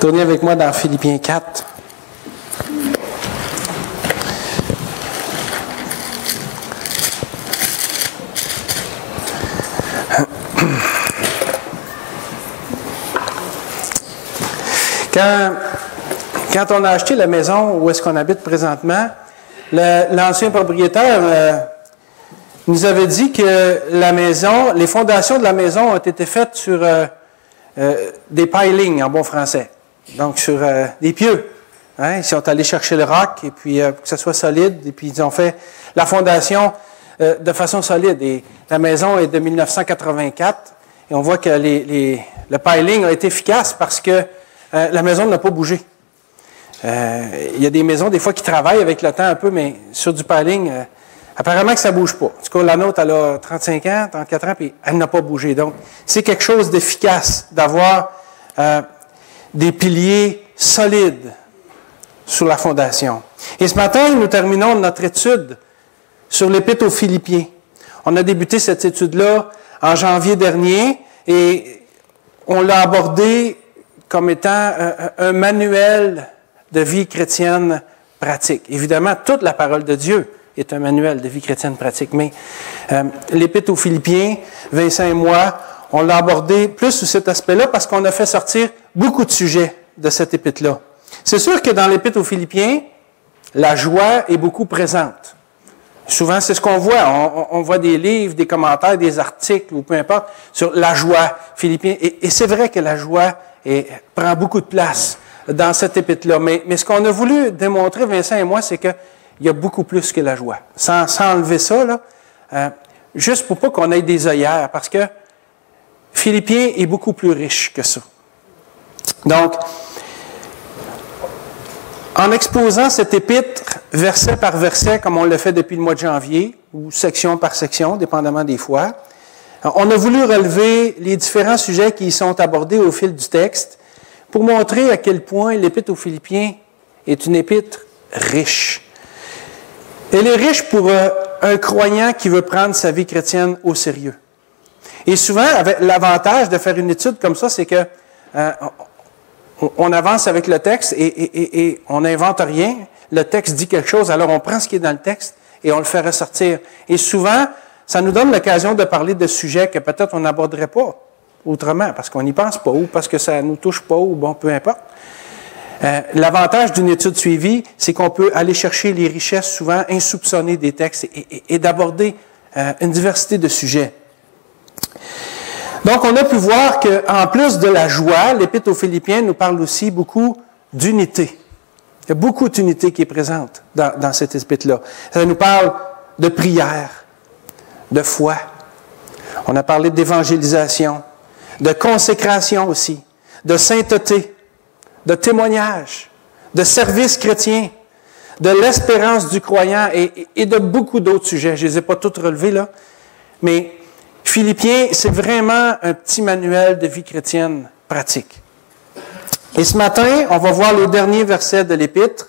Tournez avec moi dans Philippiens 4. Quand on a acheté la maison où est-ce qu'on habite présentement, l'ancien propriétaire nous avait dit que la maison, les fondations de la maison ont été faites sur des pilings en bon français, donc sur des pieux. Hein? Ils sont allés chercher le roc et puis pour que ça soit solide, et puis ils ont fait la fondation de façon solide. Et la maison est de 1984 et on voit que le piling a été efficace parce que la maison n'a pas bougé. Il y a des maisons, des fois, qui travaillent avec le temps un peu, mais sur du piling, apparemment que ça ne bouge pas. En tout cas, la nôtre, elle a 35 ans, 34 ans, puis elle n'a pas bougé. Donc, c'est quelque chose d'efficace d'avoir des piliers solides sur la fondation. Et ce matin, nous terminons notre étude sur l'Épître aux Philippiens. On a débuté cette étude-là en janvier dernier et on l'a abordé comme étant un manuel de vie chrétienne pratique. Évidemment, toute la parole de Dieu est un manuel de vie chrétienne pratique, mais l'Épître aux Philippiens, Vincent et moi, on l'a abordé plus sous cet aspect-là parce qu'on a fait sortir beaucoup de sujets de cette épître-là. C'est sûr que dans l'Épître aux Philippiens, la joie est beaucoup présente. Souvent, c'est ce qu'on voit. On voit des livres, des commentaires, des articles, ou peu importe, sur la joie philippienne. Et c'est vrai que la joie prend beaucoup de place dans cette épître-là. Mais ce qu'on a voulu démontrer, Vincent et moi, c'est qu'il y a beaucoup plus que la joie. Sans enlever ça, là, juste pour pas qu'on ait des œillères, parce que Philippiens est beaucoup plus riche que ça. Donc, en exposant cette épître, verset par verset, comme on le fait depuis le mois de janvier, ou section par section, dépendamment des fois, on a voulu relever les différents sujets qui y sont abordés au fil du texte pour montrer à quel point l'Épître aux Philippiens est une épître riche. Elle est riche pour un croyant qui veut prendre sa vie chrétienne au sérieux. Et souvent, l'avantage de faire une étude comme ça, c'est que on avance avec le texte et on n'invente rien. Le texte dit quelque chose, alors on prend ce qui est dans le texte et on le fait ressortir. Et souvent, ça nous donne l'occasion de parler de sujets que peut-être on n'aborderait pas autrement, parce qu'on n'y pense pas, ou parce que ça ne nous touche pas, ou bon, peu importe. L'avantage d'une étude suivie, c'est qu'on peut aller chercher les richesses souvent insoupçonnées des textes et d'aborder une diversité de sujets. Donc, on a pu voir qu'en plus de la joie, l'Épître aux Philippiens nous parle aussi beaucoup d'unité. Il y a beaucoup d'unité qui est présente dans cette épître-là. Ça nous parle de prière, de foi. On a parlé d'évangélisation, de consécration aussi, de sainteté, de témoignage, de service chrétien, de l'espérance du croyant et de beaucoup d'autres sujets. Je ne les ai pas tous relevés là, mais Philippiens, c'est vraiment un petit manuel de vie chrétienne pratique. Et ce matin, on va voir les derniers versets de l'Épître,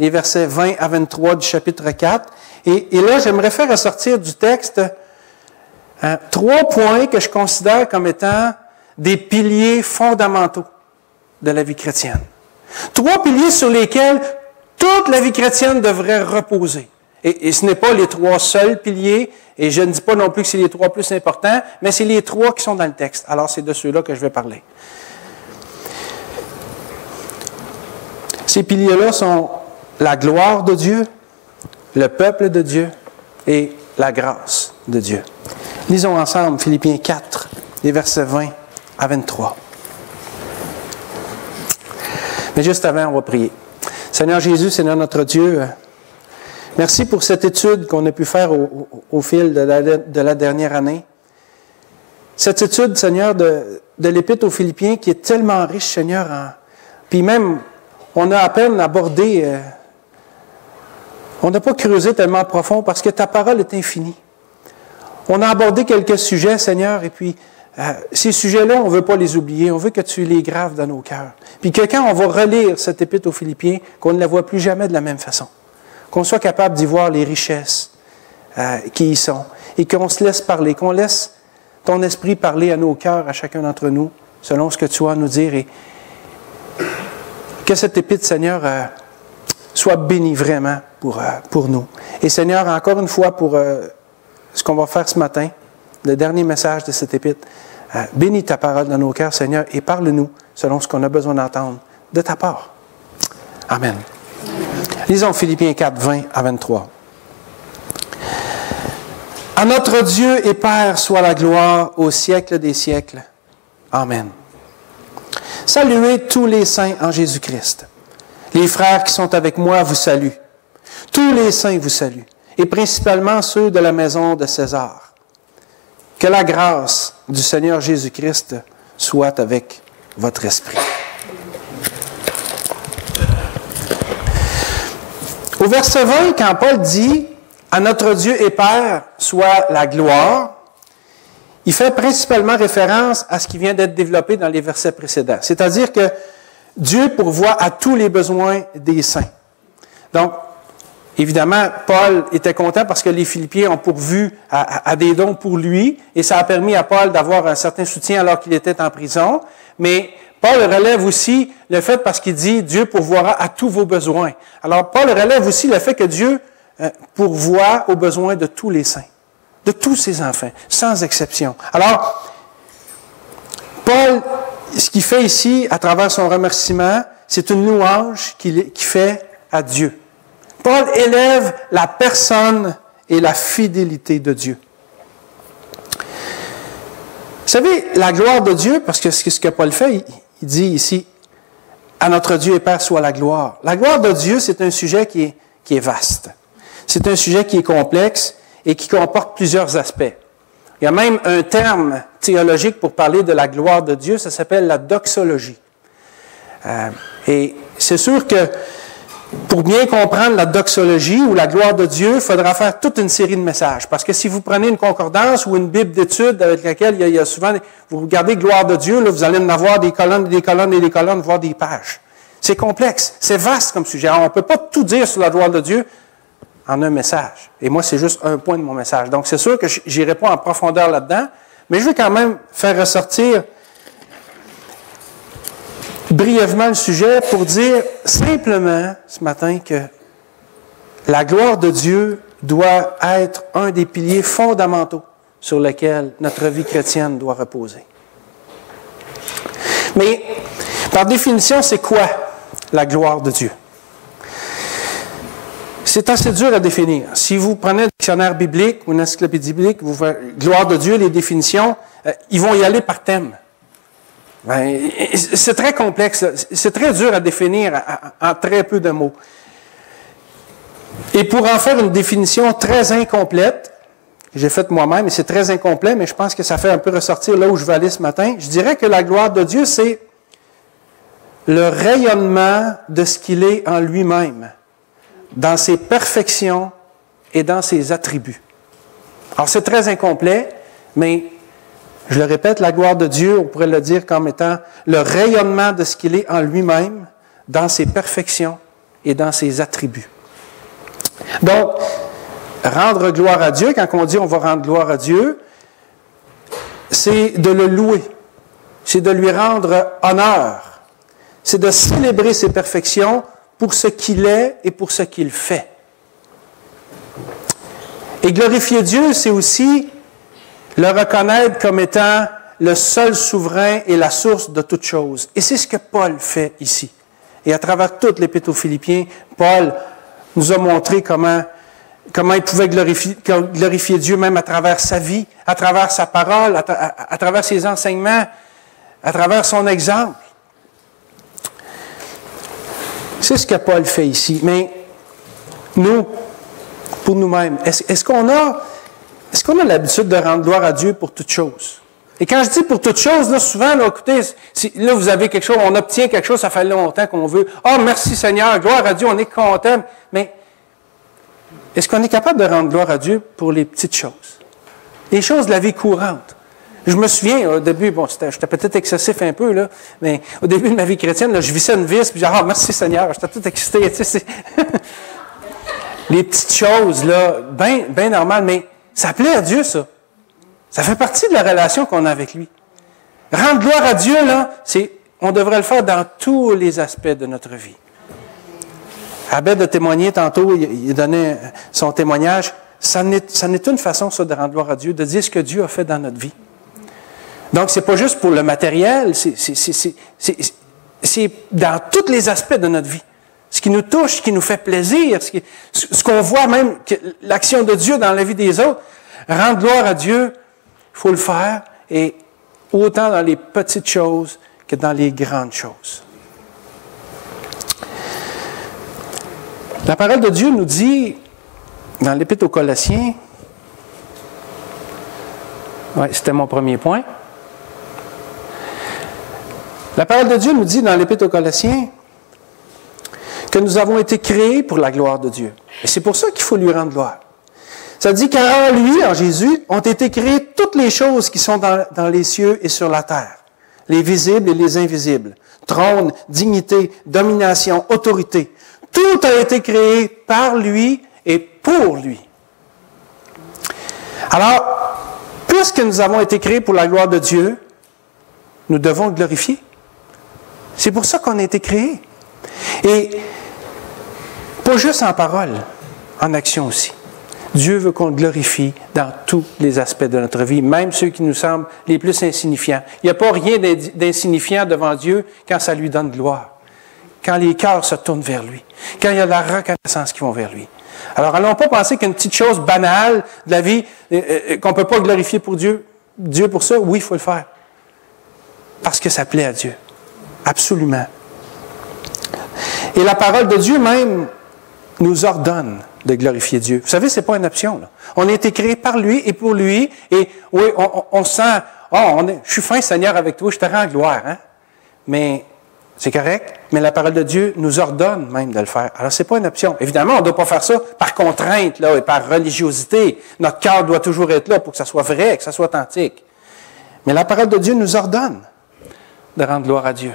les versets 20 à 23 du chapitre 4. Et là, j'aimerais faire ressortir du texte 3 points que je considère comme étant des piliers fondamentaux de la vie chrétienne. 3 piliers sur lesquels toute la vie chrétienne devrait reposer. Et ce n'est pas les 3 seuls piliers, et je ne dis pas non plus que c'est les 3 plus importants, mais c'est les 3 qui sont dans le texte. Alors, c'est de ceux-là que je vais parler. Ces piliers-là sont la gloire de Dieu, le peuple de Dieu et la grâce de Dieu. Lisons ensemble Philippiens 4, les versets 20 à 23. Mais juste avant, on va prier. Seigneur Jésus, Seigneur notre Dieu, merci pour cette étude qu'on a pu faire au fil de la dernière année. Cette étude, Seigneur, de l'Épître aux Philippiens qui est tellement riche, Seigneur. Puis même, on a à peine abordé, on n'a pas creusé tellement profond parce que ta parole est infinie. On a abordé quelques sujets, Seigneur, et puis ces sujets-là, on ne veut pas les oublier. On veut que tu les graves dans nos cœurs. Puis que quand on va relire cette Épître aux Philippiens, qu'on ne la voit plus jamais de la même façon. Qu'on soit capable d'y voir les richesses qui y sont. Et qu'on se laisse parler, qu'on laisse ton esprit parler à nos cœurs, à chacun d'entre nous, selon ce que tu as à nous dire. Que cette épître, Seigneur, soit bénie vraiment pour nous. Et Seigneur, encore une fois, pour ce qu'on va faire ce matin, le dernier message de cette épître, bénis ta parole dans nos cœurs, Seigneur, et parle-nous selon ce qu'on a besoin d'entendre de ta part. Amen. Lisons Philippiens 4, 20 à 23. À notre Dieu et Père soit la gloire au siècle des siècles. Amen. Saluez tous les saints en Jésus-Christ. Les frères qui sont avec moi vous saluent. Tous les saints vous saluent, et principalement ceux de la maison de César. Que la grâce du Seigneur Jésus-Christ soit avec votre esprit. Au verset 20, quand Paul dit « À notre Dieu et Père soit la gloire », il fait principalement référence à ce qui vient d'être développé dans les versets précédents. C'est-à-dire que Dieu pourvoit à tous les besoins des saints. Donc, évidemment, Paul était content parce que les Philippiens ont pourvu à des dons pour lui, et ça a permis à Paul d'avoir un certain soutien alors qu'il était en prison. Mais Paul relève aussi le fait, parce qu'il dit « Dieu pourvoira à tous vos besoins ». Alors, Paul relève aussi le fait que Dieu pourvoit aux besoins de tous les saints, de tous ses enfants, sans exception. Alors, Paul, ce qu'il fait ici, à travers son remerciement, c'est une louange qu'il fait à Dieu. Paul élève la personne et la fidélité de Dieu. Vous savez, la gloire de Dieu, parce que ce que Paul fait, il dit ici, « À notre Dieu et Père soit la gloire ». La gloire de Dieu, c'est un sujet qui est vaste. C'est un sujet qui est complexe et qui comporte plusieurs aspects. Il y a même un terme théologique pour parler de la gloire de Dieu, ça s'appelle la doxologie. Et c'est sûr que pour bien comprendre la doxologie ou la gloire de Dieu, il faudra faire toute une série de messages. Parce que si vous prenez une concordance ou une Bible d'études avec laquelle il y a souvent, vous regardez gloire de Dieu, là, vous allez en avoir des colonnes et des colonnes et des colonnes, voire des pages. C'est complexe, c'est vaste comme sujet. Alors, on ne peut pas tout dire sur la gloire de Dieu en un message. Et moi, c'est juste un point de mon message. Donc, c'est sûr que je n'irai pas en profondeur là-dedans, mais je vais quand même faire ressortir brièvement le sujet pour dire simplement ce matin que la gloire de Dieu doit être un des piliers fondamentaux sur lesquels notre vie chrétienne doit reposer. Mais, par définition, c'est quoi la gloire de Dieu? C'est assez dur à définir. Si vous prenez un dictionnaire biblique ou une encyclopédie biblique, vous faites gloire de Dieu, les définitions, ils vont y aller par thème. C'est très complexe. C'est très dur à définir en très peu de mots. Et pour en faire une définition très incomplète, que j'ai faite moi-même, et c'est très incomplet, mais je pense que ça fait un peu ressortir là où je vais aller ce matin, je dirais que la gloire de Dieu, c'est le rayonnement de ce qu'il est en lui-même, dans ses perfections et dans ses attributs. Alors, c'est très incomplet, mais je le répète, la gloire de Dieu, on pourrait le dire comme étant le rayonnement de ce qu'il est en lui-même, dans ses perfections et dans ses attributs. Donc, rendre gloire à Dieu, quand on dit on va rendre gloire à Dieu, c'est de le louer, c'est de lui rendre honneur, c'est de célébrer ses perfections pour ce qu'il est et pour ce qu'il fait. Et glorifier Dieu, c'est aussi le reconnaître comme étant le seul souverain et la source de toute chose. Et c'est ce que Paul fait ici. Et à travers toute l'Épître aux Philippiens, Paul nous a montré comment il pouvait glorifier Dieu même à travers sa vie, à travers sa parole, à travers ses enseignements, à travers son exemple. C'est ce que Paul fait ici. Mais nous, pour nous-mêmes, est-ce qu'on a l'habitude de rendre gloire à Dieu pour toutes choses? Et quand je dis pour toutes choses, là, souvent, là, écoutez, là, vous avez quelque chose, on obtient quelque chose, ça fait longtemps qu'on veut. Ah, oh, merci Seigneur, gloire à Dieu, on est content. Mais est-ce qu'on est capable de rendre gloire à Dieu pour les petites choses? Les choses de la vie courante. Je me souviens, au début, j'étais peut-être excessif un peu, là, mais au début de ma vie chrétienne, là, je vissais une vis, puis ah, merci Seigneur, j'étais tout excité, tu sais, les petites choses, là, bien normales, mais ça plaît à Dieu, ça. Ça fait partie de la relation qu'on a avec lui. Rendre gloire à Dieu, là, c'est on devrait le faire dans tous les aspects de notre vie. Abed a témoigné tantôt, il donnait son témoignage. Ça n'est une façon, ça, de rendre gloire à Dieu, de dire ce que Dieu a fait dans notre vie. Donc, ce n'est pas juste pour le matériel, c'est dans tous les aspects de notre vie. Ce qui nous touche, ce qui nous fait plaisir, ce qu'on voit même, l'action de Dieu dans la vie des autres. Rendre gloire à Dieu, il faut le faire, et autant dans les petites choses que dans les grandes choses. La parole de Dieu nous dit, dans l'Épître aux Colossiens, c'était mon premier point. La parole de Dieu nous dit dans l'Épître aux Colossiens que nous avons été créés pour la gloire de Dieu. Et c'est pour ça qu'il faut lui rendre gloire. Ça dit qu'en lui, en Jésus, ont été créées toutes les choses qui sont dans les cieux et sur la terre, les visibles et les invisibles, trône, dignité, domination, autorité. Tout a été créé par lui et pour lui. Alors, puisque nous avons été créés pour la gloire de Dieu, nous devons le glorifier. C'est pour ça qu'on a été créés. Et pas juste en parole, en action aussi. Dieu veut qu'on le glorifie dans tous les aspects de notre vie, même ceux qui nous semblent les plus insignifiants. Il n'y a pas rien d'insignifiant devant Dieu quand ça lui donne gloire. Quand les cœurs se tournent vers lui. Quand il y a la reconnaissance qui vont vers lui. Alors, allons pas penser qu'une petite chose banale de la vie, qu'on ne peut pas glorifier pour Dieu pour ça, oui, il faut le faire. Parce que ça plaît à Dieu. Absolument. Et la parole de Dieu même nous ordonne de glorifier Dieu. Vous savez, ce n'est pas une option. Là. On a été créé par lui et pour lui. Et oui, on sent, je suis fin, Seigneur, avec toi, je te rends gloire. Hein? Mais c'est correct, mais la parole de Dieu nous ordonne même de le faire. Alors, ce n'est pas une option. Évidemment, on ne doit pas faire ça par contrainte là, et par religiosité. Notre cœur doit toujours être là pour que ça soit vrai, que ça soit authentique. Mais la parole de Dieu nous ordonne de rendre gloire à Dieu.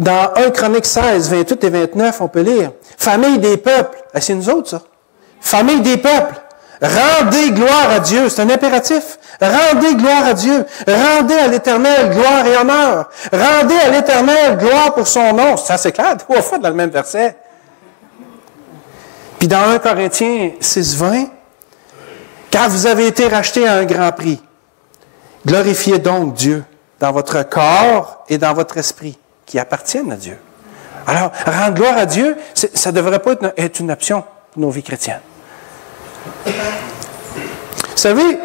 Dans 1 Chroniques 16, 28 et 29, on peut lire « Famille des peuples », c'est nous autres ça, « Famille des peuples, rendez gloire à Dieu », c'est un impératif, « Rendez gloire à Dieu, rendez à l'Éternel gloire et honneur, rendez à l'Éternel gloire pour son nom », ça c'est clair, 3 fois dans le même verset. Puis dans 1 Corinthiens 6, 20, « Car vous avez été rachetés à un grand prix, glorifiez donc Dieu dans votre corps et dans votre esprit, qui appartiennent à Dieu. » Alors, rendre gloire à Dieu, ça ne devrait pas être une option pour nos vies chrétiennes. Vous savez,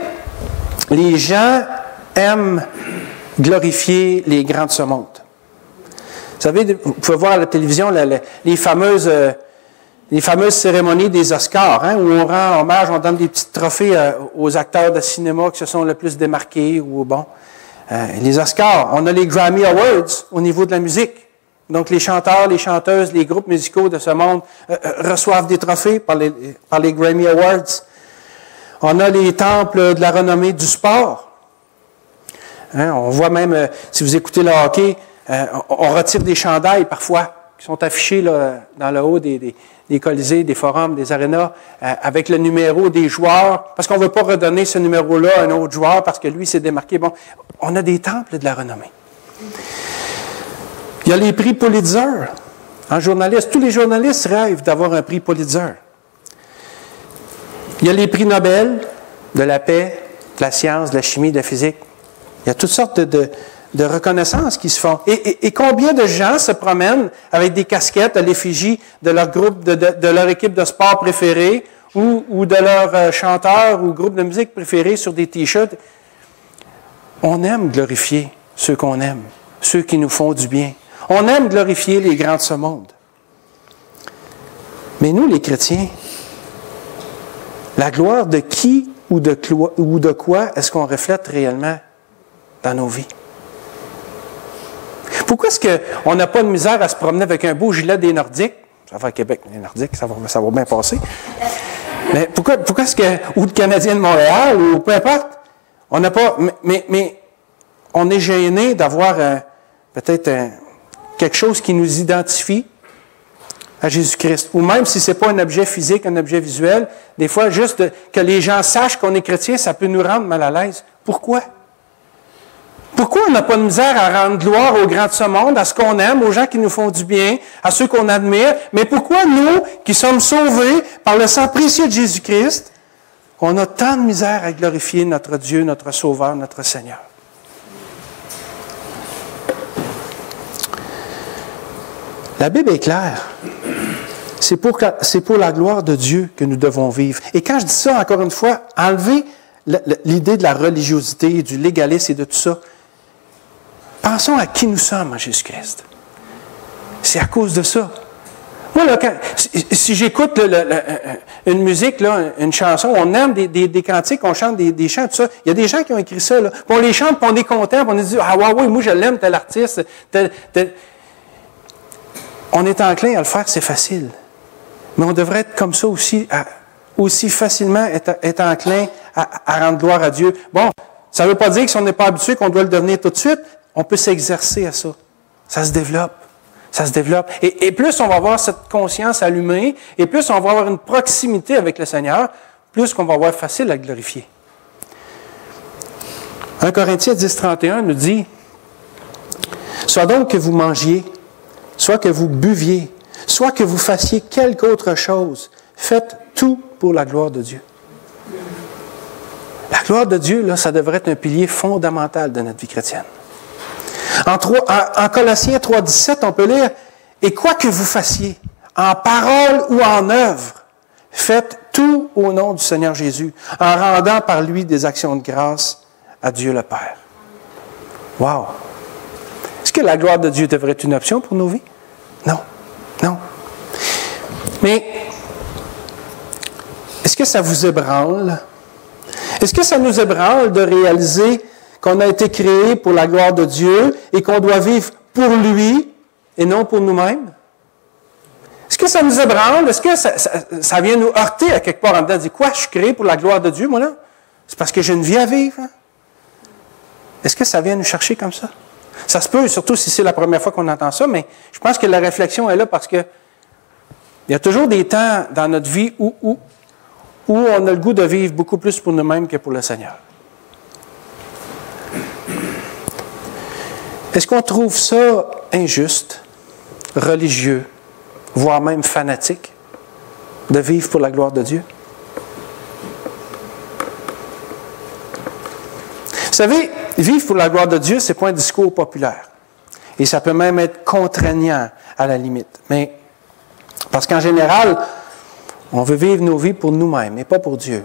les gens aiment glorifier les grands de ce monde. Vous savez, vous pouvez voir à la télévision les fameuses cérémonies des Oscars, hein, où on rend hommage, on donne des petits trophées aux acteurs de cinéma qui se sont le plus démarqués, ou bon. Les Oscars, on a les Grammy Awards au niveau de la musique. Donc, les chanteurs, les chanteuses, les groupes musicaux de ce monde reçoivent des trophées par les Grammy Awards. On a les temples de la renommée du sport. Hein, on voit même, si vous écoutez le hockey, on retire des chandails parfois qui sont affichés là, dans le haut des colisées, des forums, des arénas, avec le numéro des joueurs, parce qu'on ne veut pas redonner ce numéro-là à un autre joueur parce que lui s'est démarqué. Bon, on a des temples de la renommée. Il y a les prix Pulitzer. En journaliste, tous les journalistes rêvent d'avoir un prix Pulitzer. Il y a les prix Nobel de la paix, de la science, de la chimie, de la physique. Il y a toutes sortes de reconnaissances qui se font. Et combien de gens se promènent avec des casquettes à l'effigie de leur groupe, de leur équipe de sport préférée ou de leur chanteur ou groupe de musique préféré sur des T-shirts. On aime glorifier ceux qu'on aime, ceux qui nous font du bien. On aime glorifier les grands de ce monde. Mais nous, les chrétiens, la gloire de qui ou de quoi est-ce qu'on reflète réellement dans nos vies? Pourquoi est-ce qu'on n'a pas de misère à se promener avec un beau gilet des Nordiques? Ça va à Québec, les Nordiques, ça va bien passer. Mais pourquoi est-ce que, ou de Canadiens de Montréal, ou peu importe, on n'a pas, mais on est gêné d'avoir peut-être quelque chose qui nous identifie à Jésus-Christ. Ou même si ce n'est pas un objet physique, un objet visuel, des fois, juste que les gens sachent qu'on est chrétien, ça peut nous rendre mal à l'aise. Pourquoi? Pourquoi on n'a pas de misère à rendre gloire aux grands de ce monde, à ce qu'on aime, aux gens qui nous font du bien, à ceux qu'on admire? Mais pourquoi nous, qui sommes sauvés par le sang précieux de Jésus-Christ, on a tant de misère à glorifier notre Dieu, notre Sauveur, notre Seigneur? La Bible est claire. C'est pour la gloire de Dieu que nous devons vivre. Et quand je dis ça, encore une fois, enlevez l'idée de la religiosité, du légalisme et de tout ça. Pensons à qui nous sommes en Jésus-Christ. C'est à cause de ça. Moi, là, si j'écoute une musique, là, une chanson, on aime des cantiques, on chante des chants, tout ça. Il y a des gens qui ont écrit ça. Là. Puis on les chante, puis on est content, puis on dit « Ah ouais, moi je l'aime, tel artiste. » On est enclin à le faire, c'est facile. Mais on devrait être comme ça aussi facilement être enclin à rendre gloire à Dieu. Bon, ça ne veut pas dire que si on n'est pas habitué, qu'on doit le devenir tout de suite. On peut s'exercer à ça. Ça se développe. Ça se développe. Et plus on va avoir cette conscience allumée, et plus on va avoir une proximité avec le Seigneur, plus qu'on va avoir facile à glorifier. 1 Corinthiens 10, 31 nous dit « Soit donc que vous mangiez, soit que vous buviez, soit que vous fassiez quelque autre chose, faites tout pour la gloire de Dieu. » La gloire de Dieu, là, ça devrait être un pilier fondamental de notre vie chrétienne. En Colossiens 3, 17, on peut lire « Et quoi que vous fassiez, en parole ou en œuvre, faites tout au nom du Seigneur Jésus, en rendant par lui des actions de grâce à Dieu le Père. » Wow! Est-ce que la gloire de Dieu devrait être une option pour nos vies? Non. Non. Mais, est-ce que ça vous ébranle? Est-ce que ça nous ébranle de réaliser qu'on a été créé pour la gloire de Dieu et qu'on doit vivre pour lui et non pour nous-mêmes? Est-ce que ça nous ébranle? Est-ce que ça vient nous heurter à quelque part en dedans? Dire quoi? Je suis créé pour la gloire de Dieu, moi, là? C'est parce que j'ai une vie à vivre. Hein? Est-ce que ça vient nous chercher comme ça? Ça se peut, surtout si c'est la première fois qu'on entend ça, mais je pense que la réflexion est là parce que il y a toujours des temps dans notre vie où on a le goût de vivre beaucoup plus pour nous-mêmes que pour le Seigneur. Est-ce qu'on trouve ça injuste, religieux, voire même fanatique, de vivre pour la gloire de Dieu? Vous savez, vivre pour la gloire de Dieu, ce n'est pas un discours populaire. Et ça peut même être contraignant à la limite. Mais parce qu'en général, on veut vivre nos vies pour nous-mêmes et pas pour Dieu.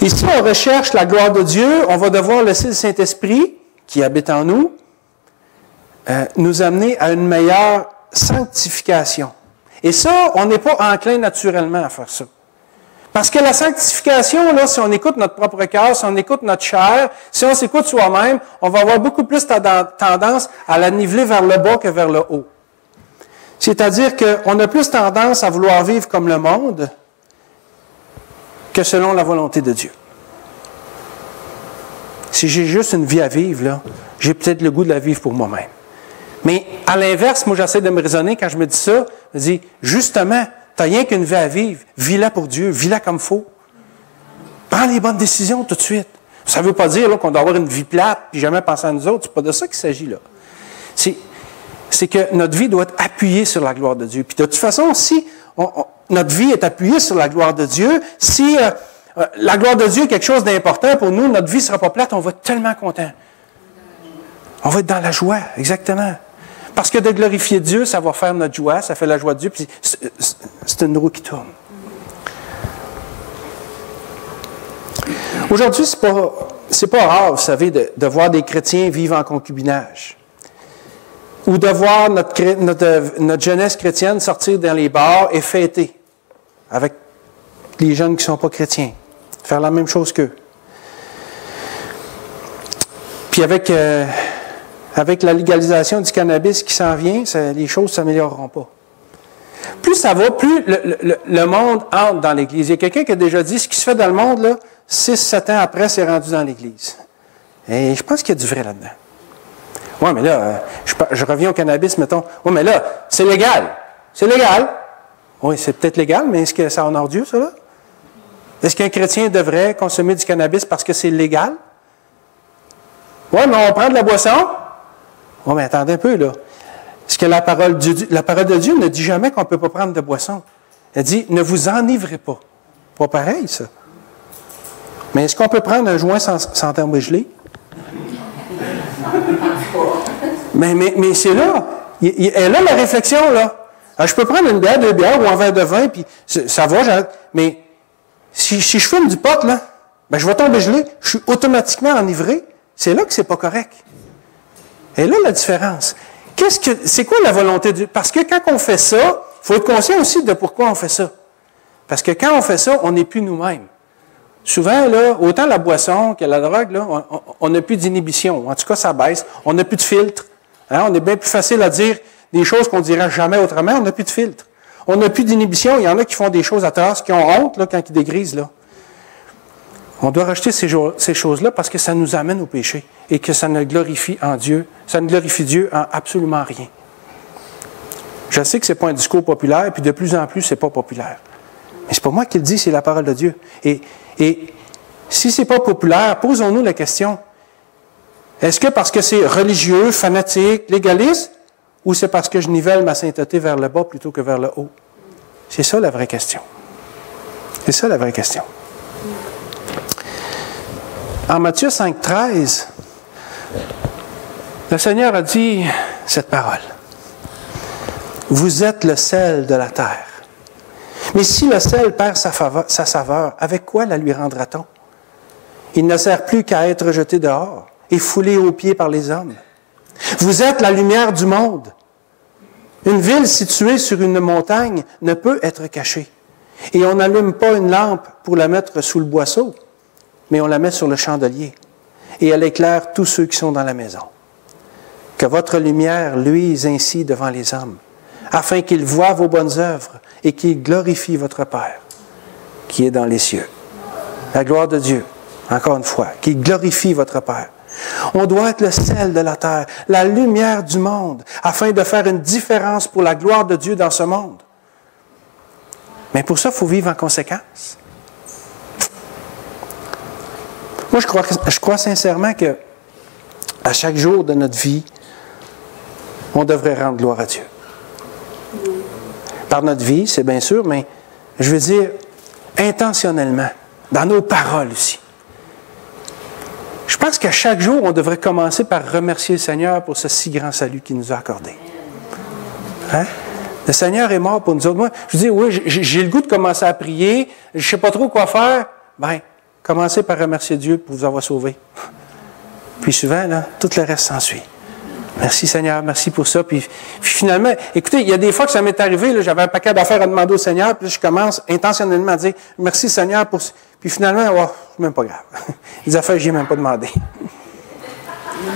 Et si on recherche la gloire de Dieu, on va devoir laisser le Saint-Esprit, qui habite en nous, nous amener à une meilleure sanctification. Et ça, on n'est pas enclin naturellement à faire ça. Parce que la sanctification, là, si on écoute notre propre cœur, si on écoute notre chair, si on s'écoute soi-même, on va avoir beaucoup plus tendance à la niveler vers le bas que vers le haut. C'est-à-dire qu'on a plus tendance à vouloir vivre comme le monde que selon la volonté de Dieu. Si j'ai juste une vie à vivre, là, j'ai peut-être le goût de la vivre pour moi-même. Mais à l'inverse, moi, j'essaie de me raisonner quand je me dis ça, je me dis, justement, tu n'as rien qu'une vie à vivre, vis-la pour Dieu, vis-la comme il faut. Prends les bonnes décisions tout de suite. Ça ne veut pas dire là, qu'on doit avoir une vie plate et jamais penser à nous autres. C'est pas de ça qu'il s'agit là. C'est que notre vie doit être appuyée sur la gloire de Dieu. Puis de toute façon, si notre vie est appuyée sur la gloire de Dieu, si la gloire de Dieu est quelque chose d'important pour nous, notre vie ne sera pas plate, on va être tellement content. On va être dans la joie, exactement. Parce que de glorifier Dieu, ça va faire notre joie, ça fait la joie de Dieu, puis c'est une roue qui tourne. Aujourd'hui, c'est pas rare, vous savez, de voir des chrétiens vivre en concubinage. Ou de voir notre jeunesse chrétienne sortir dans les bars et fêter avec les jeunes qui ne sont pas chrétiens. Faire la même chose qu'eux. Puis avec la légalisation du cannabis qui s'en vient, les choses ne s'amélioreront pas. Plus ça va, plus le monde entre dans l'Église. Il y a quelqu'un qui a déjà dit, ce qui se fait dans le monde, là, 6-7 ans après, c'est rendu dans l'Église. Et je pense qu'il y a du vrai là-dedans. Oui, mais là, je reviens au cannabis, mettons. Oui, mais là, c'est légal. C'est légal. Oui, c'est peut-être légal, mais est-ce que ça honore Dieu, ça, là? Est-ce qu'un chrétien devrait consommer du cannabis parce que c'est légal? Oui, mais on prend de la boisson. Oui, mais attendez un peu, là. Est-ce que la parole de Dieu ne dit jamais qu'on ne peut pas prendre de boisson? Elle dit, ne vous enivrez pas. Pas pareil, ça. Mais est-ce qu'on peut prendre un joint sans terme gelé? mais c'est là. Elle est là, la réflexion, là. Alors, je peux prendre une bière, 2 bières ou un verre de vin, puis ça va, mais si je fume du pot, là, ben, je vais tomber gelé, je suis automatiquement enivré. C'est là que c'est pas correct. Et là, la différence. C'est quoi la volonté de Dieu? Parce que quand on fait ça, il faut être conscient aussi de pourquoi on fait ça. Parce que quand on fait ça, on n'est plus nous-mêmes. Souvent, là, autant la boisson que la drogue, là, on n'a plus d'inhibition. En tout cas, ça baisse. On n'a plus de filtre. Hein? On est bien plus facile à dire des choses qu'on ne dirait jamais autrement. On n'a plus de filtre. On n'a plus d'inhibition. Il y en a qui font des choses atroces, qui ont honte là, quand ils dégrisent. Là. On doit rejeter ces choses-là parce que ça nous amène au péché et que ça ne glorifie en Dieu. Ça ne glorifie Dieu en absolument rien. Je sais que ce n'est pas un discours populaire, puis de plus en plus, ce n'est pas populaire. Mais c'est pas moi qui le dis, c'est la parole de Dieu. Et si ce n'est pas populaire, posons-nous la question, est-ce que parce que c'est religieux, fanatique, légaliste, ou c'est parce que je nivelle ma sainteté vers le bas plutôt que vers le haut? C'est ça la vraie question. C'est ça la vraie question. En Matthieu 5,13, le Seigneur a dit cette parole. Vous êtes le sel de la terre. Mais si le sel perd sa saveur, avec quoi la lui rendra-t-on? Il ne sert plus qu'à être jeté dehors et foulé aux pieds par les hommes. Vous êtes la lumière du monde. Une ville située sur une montagne ne peut être cachée. Et on n'allume pas une lampe pour la mettre sous le boisseau, mais on la met sur le chandelier. Et elle éclaire tous ceux qui sont dans la maison. Que votre lumière luise ainsi devant les hommes, afin qu'ils voient vos bonnes œuvres et qu'ils glorifient votre Père, qui est dans les cieux. La gloire de Dieu, encore une fois, qui glorifie votre Père. On doit être le sel de la terre, la lumière du monde, afin de faire une différence pour la gloire de Dieu dans ce monde. Mais pour ça, il faut vivre en conséquence. Moi, je crois sincèrement que à chaque jour de notre vie, on devrait rendre gloire à Dieu. Par notre vie, c'est bien sûr, mais je veux dire intentionnellement, dans nos paroles aussi. Je pense qu'à chaque jour, on devrait commencer par remercier le Seigneur pour ce si grand salut qu'il nous a accordé. Hein? Le Seigneur est mort pour nous autres. Moi, je dis, oui, j'ai le goût de commencer à prier, je ne sais pas trop quoi faire. Bien, commencez par remercier Dieu pour vous avoir sauvé. Puis souvent, là, tout le reste s'ensuit. Merci Seigneur, merci pour ça. Puis finalement, écoutez, il y a des fois que ça m'est arrivé, là, j'avais un paquet d'affaires à demander au Seigneur, puis là, je commence intentionnellement à dire merci Seigneur pour... Puis finalement, oh, c'est même pas grave. Les affaires, je n'y ai même pas demandé.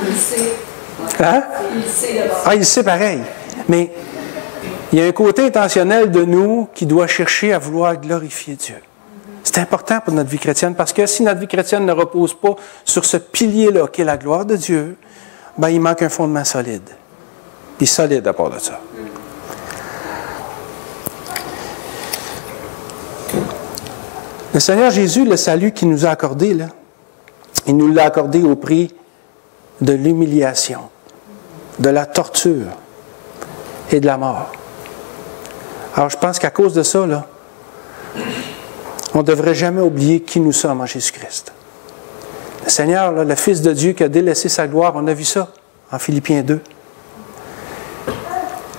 Il sait. Hein? Il sait d'abord. Ah, il sait pareil. Mais il y a un côté intentionnel de nous qui doit chercher à vouloir glorifier Dieu. C'est important pour notre vie chrétienne parce que si notre vie chrétienne ne repose pas sur ce pilier-là qui est la gloire de Dieu, ben, il manque un fondement solide. Puis solide à part de ça. Le Seigneur Jésus, le salut qu'il nous a accordé, là, il nous l'a accordé au prix de l'humiliation, de la torture et de la mort. Alors, je pense qu'à cause de ça, là, on ne devrait jamais oublier qui nous sommes en Jésus-Christ. Le Seigneur, là, le Fils de Dieu qui a délaissé sa gloire, on a vu ça en Philippiens 2.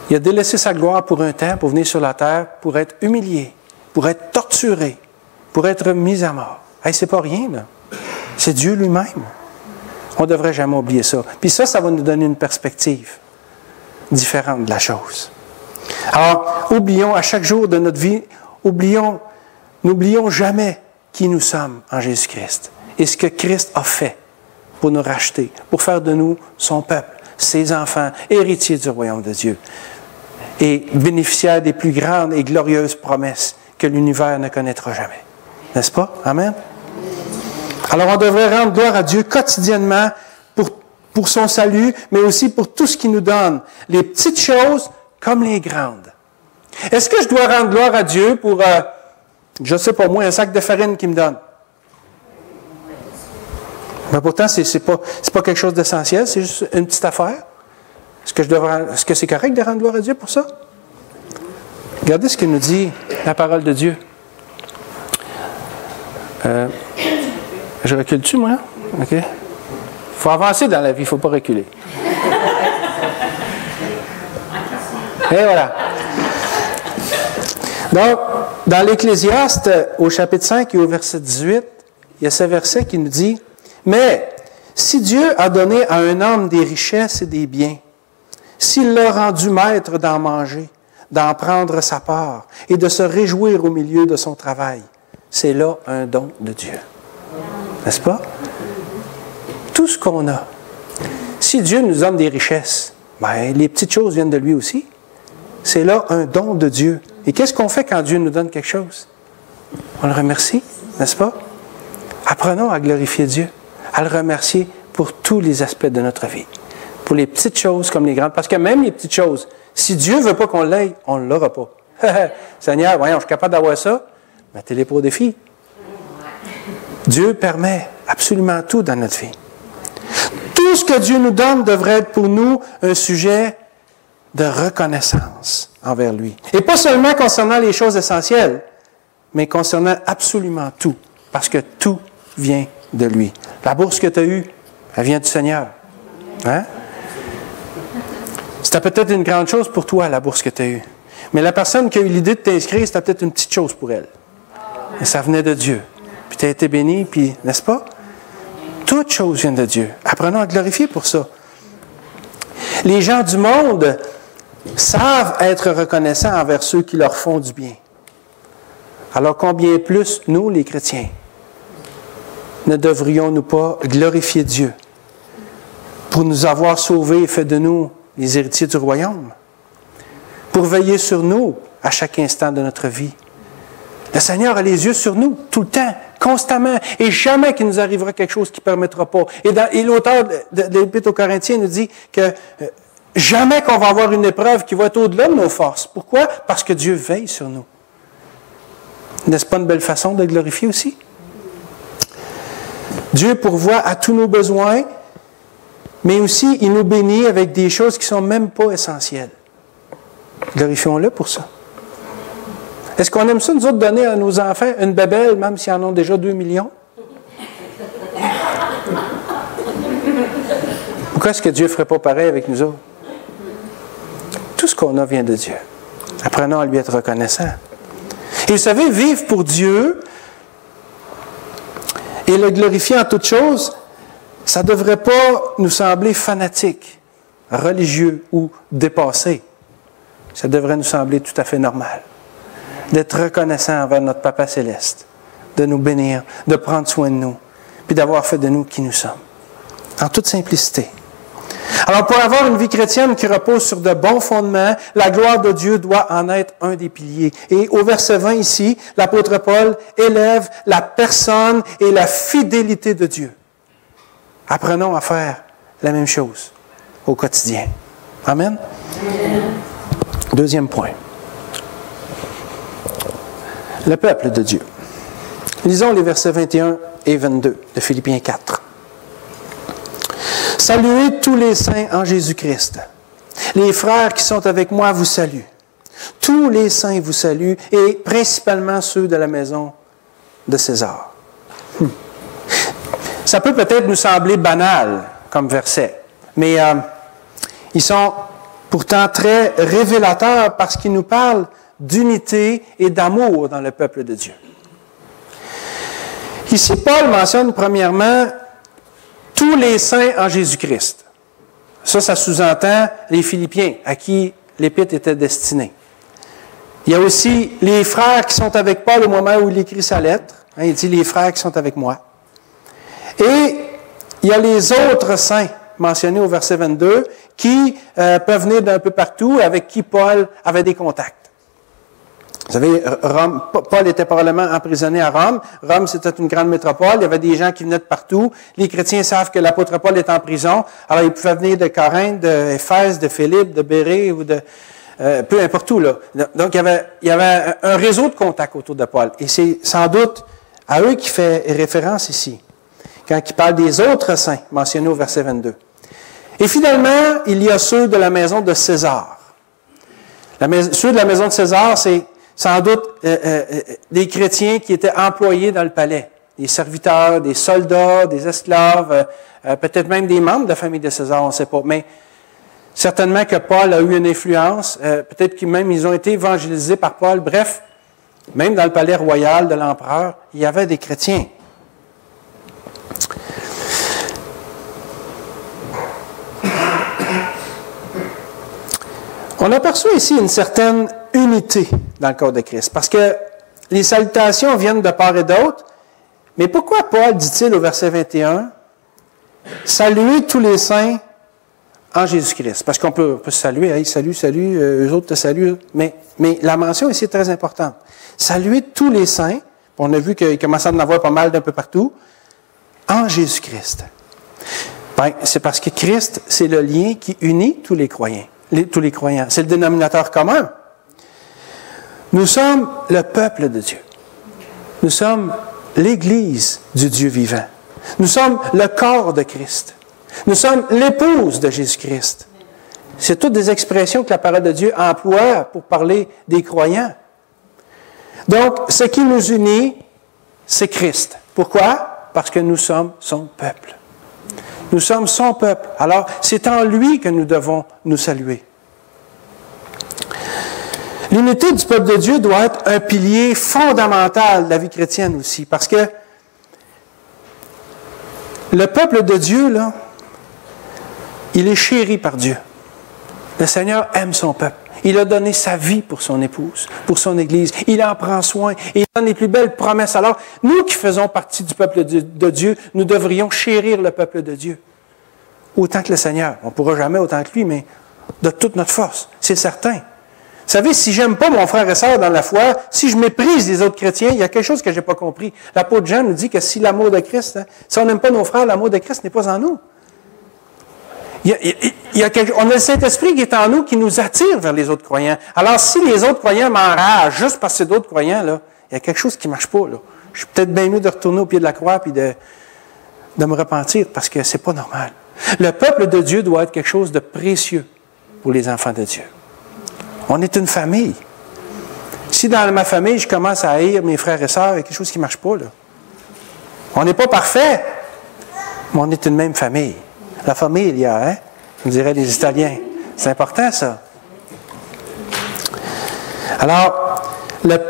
Il a délaissé sa gloire pour un temps, pour venir sur la terre, pour être humilié, pour être torturé, pour être mis à mort. Hey, c'est pas rien, là. C'est Dieu lui-même. On ne devrait jamais oublier ça. Puis ça va nous donner une perspective différente de la chose. Alors, oublions à chaque jour de notre vie, n'oublions jamais qui nous sommes en Jésus-Christ et ce que Christ a fait pour nous racheter, pour faire de nous son peuple, ses enfants, héritiers du royaume de Dieu et bénéficiaires des plus grandes et glorieuses promesses que l'univers ne connaîtra jamais. N'est-ce pas? Amen? Alors, on devrait rendre gloire à Dieu quotidiennement pour son salut, mais aussi pour tout ce qu'il nous donne, les petites choses comme les grandes. Est-ce que je dois rendre gloire à Dieu pour, je ne sais pas moi, un sac de farine qu'il me donne? Mais pourtant, c'est pas quelque chose d'essentiel, c'est juste une petite affaire. Est-ce que c'est correct de rendre gloire à Dieu pour ça? Regardez ce que nous dit la parole de Dieu. Je recule-tu, moi? OK. Il faut avancer dans la vie, il ne faut pas reculer. Et voilà. Donc, dans l'Ecclésiaste, au chapitre 5 et au verset 18, il y a ce verset qui nous dit « Mais si Dieu a donné à un homme des richesses et des biens, s'il l'a rendu maître d'en manger, d'en prendre sa part et de se réjouir au milieu de son travail, c'est là un don de Dieu. » N'est-ce pas? Tout ce qu'on a. Si Dieu nous donne des richesses, bien, les petites choses viennent de lui aussi. C'est là un don de Dieu. Et qu'est-ce qu'on fait quand Dieu nous donne quelque chose? On le remercie, n'est-ce pas? Apprenons à glorifier Dieu, à le remercier pour tous les aspects de notre vie. Pour les petites choses comme les grandes. Parce que même les petites choses, si Dieu ne veut pas qu'on l'aille, on ne l'aura pas. Seigneur, voyons, je suis capable d'avoir ça. Mettez-les pas au défi. Dieu permet absolument tout dans notre vie. Tout ce que Dieu nous donne devrait être pour nous un sujet de reconnaissance envers lui. Et pas seulement concernant les choses essentielles, mais concernant absolument tout, parce que tout vient de lui. La bourse que tu as eue, elle vient du Seigneur. Hein? C'était peut-être une grande chose pour toi, la bourse que tu as eue. Mais la personne qui a eu l'idée de t'inscrire, c'était peut-être une petite chose pour elle. Et ça venait de Dieu. Puis tu as été béni, puis, n'est-ce pas? Toutes choses viennent de Dieu. Apprenons à glorifier pour ça. Les gens du monde savent être reconnaissants envers ceux qui leur font du bien. Alors combien plus, nous, les chrétiens, ne devrions-nous pas glorifier Dieu pour nous avoir sauvés et fait de nous les héritiers du royaume, pour veiller sur nous à chaque instant de notre vie. Le Seigneur a les yeux sur nous tout le temps, constamment, et jamais qu'il nous arrivera quelque chose qui ne permettra pas. Et l'auteur de l'Épître aux Corinthiens nous dit que jamais qu'on va avoir une épreuve qui va être au-delà de nos forces. Pourquoi? Parce que Dieu veille sur nous. N'est-ce pas une belle façon de glorifier aussi? Dieu pourvoit à tous nos besoins, mais aussi il nous bénit avec des choses qui ne sont même pas essentielles. Glorifions-le pour ça. Est-ce qu'on aime ça, nous autres, donner à nos enfants une bébelle, même s'ils en ont déjà 2 millions? Pourquoi est-ce que Dieu ne ferait pas pareil avec nous autres? Tout ce qu'on a vient de Dieu. Apprenons à lui être reconnaissants. Et vous savez, vivre pour Dieu et le glorifier en toutes choses, ça ne devrait pas nous sembler fanatique, religieux ou dépassé. Ça devrait nous sembler tout à fait normal. D'être reconnaissant envers notre Papa Céleste, de nous bénir, de prendre soin de nous, puis d'avoir fait de nous qui nous sommes. En toute simplicité. Alors, pour avoir une vie chrétienne qui repose sur de bons fondements, la gloire de Dieu doit en être un des piliers. Et au verset 20 ici, l'apôtre Paul élève la personne et la fidélité de Dieu. Apprenons à faire la même chose au quotidien. Amen? Deuxième point. Le peuple de Dieu. Lisons les versets 21 et 22 de Philippiens 4. Saluez tous les saints en Jésus-Christ. Les frères qui sont avec moi vous saluent. Tous les saints vous saluent, et principalement ceux de la maison de César. Ça peut peut-être nous sembler banal comme verset, mais ils sont pourtant très révélateurs parce qu'ils nous parlent d'unité et d'amour dans le peuple de Dieu. Ici, Paul mentionne premièrement tous les saints en Jésus-Christ. Ça sous-entend les Philippiens, à qui l'Épître était destinée. Il y a aussi les frères qui sont avec Paul au moment où il écrit sa lettre. Il dit « les frères qui sont avec moi ». Et il y a les autres saints mentionnés au verset 22 qui peuvent venir d'un peu partout, avec qui Paul avait des contacts. Vous savez, Paul était probablement emprisonné à Rome. Rome, c'était une grande métropole. Il y avait des gens qui venaient de partout. Les chrétiens savent que l'apôtre Paul est en prison. Alors, ils pouvaient venir de Corinthe, d'Éphèse, de Philippe, de Bérée ou de... peu importe où, là. Donc, il y avait un réseau de contacts autour de Paul. Et c'est sans doute à eux qu'il fait référence ici. quand il parle des autres saints, mentionnés au verset 22. Et finalement, il y a ceux de la maison de César. Ceux de la maison de César, c'est sans doute des chrétiens qui étaient employés dans le palais. Des serviteurs, des soldats, des esclaves, peut-être même des membres de la famille de César, on ne sait pas. Mais certainement que Paul a eu une influence, peut-être qu'ils même ils ont été évangélisés par Paul. Bref, même dans le palais royal de l'empereur, il y avait des chrétiens. On aperçoit ici une certaine unité dans le corps de Christ, parce que les salutations viennent de part et d'autre, mais pourquoi Paul dit-il au verset 21, « Saluez tous les saints en Jésus-Christ », parce qu'on peut se saluer, hey, « Salut, eux autres te saluent », mais la mention ici est très importante. « Saluez tous les saints », on a vu qu'il commençait à en avoir pas mal d'un peu partout, « en Jésus-Christ ». Ben, c'est parce que Christ, c'est le lien qui unit tous les croyants. C'est le dénominateur commun. Nous sommes le peuple de Dieu. Nous sommes l'Église du Dieu vivant. Nous sommes le corps de Christ. Nous sommes l'épouse de Jésus-Christ. C'est toutes des expressions que la parole de Dieu emploie pour parler des croyants. Donc, ce qui nous unit, c'est Christ. Pourquoi? Parce que nous sommes son peuple. Nous sommes son peuple. Alors, c'est en lui que nous devons nous saluer. L'unité du peuple de Dieu doit être un pilier fondamental de la vie chrétienne aussi, parce que le peuple de Dieu, là, il est chéri par Dieu. Le Seigneur aime son peuple. Il a donné sa vie pour son épouse, pour son Église. Il en prend soin. Il donne les plus belles promesses. Alors, nous qui faisons partie du peuple de Dieu, nous devrions chérir le peuple de Dieu. Autant que le Seigneur. On ne pourra jamais autant que lui, mais de toute notre force. C'est certain. Vous savez, si j'aime pas mon frère et sœur dans la foi, si je méprise les autres chrétiens, il y a quelque chose que je n'ai pas compris. L'apôtre Jean nous dit que si l'amour de Christ, si on n'aime pas nos frères, l'amour de Christ n'est pas en nous. On a le Saint-Esprit qui est en nous, qui nous attire vers les autres croyants. Alors, si les autres croyants m'enragent juste parce que c'est d'autres croyants, là, il y a quelque chose qui ne marche pas. Là. Je suis peut-être bien mieux de retourner au pied de la croix et de me repentir parce que c'est pas normal. Le peuple de Dieu doit être quelque chose de précieux pour les enfants de Dieu. On est une famille. Si dans ma famille, je commence à haïr mes frères et sœurs, il y a quelque chose qui ne marche pas. Là. On n'est pas parfait, mais on est une même famille. La famille, il y a, hein? On dirait les Italiens. C'est important, ça. Alors,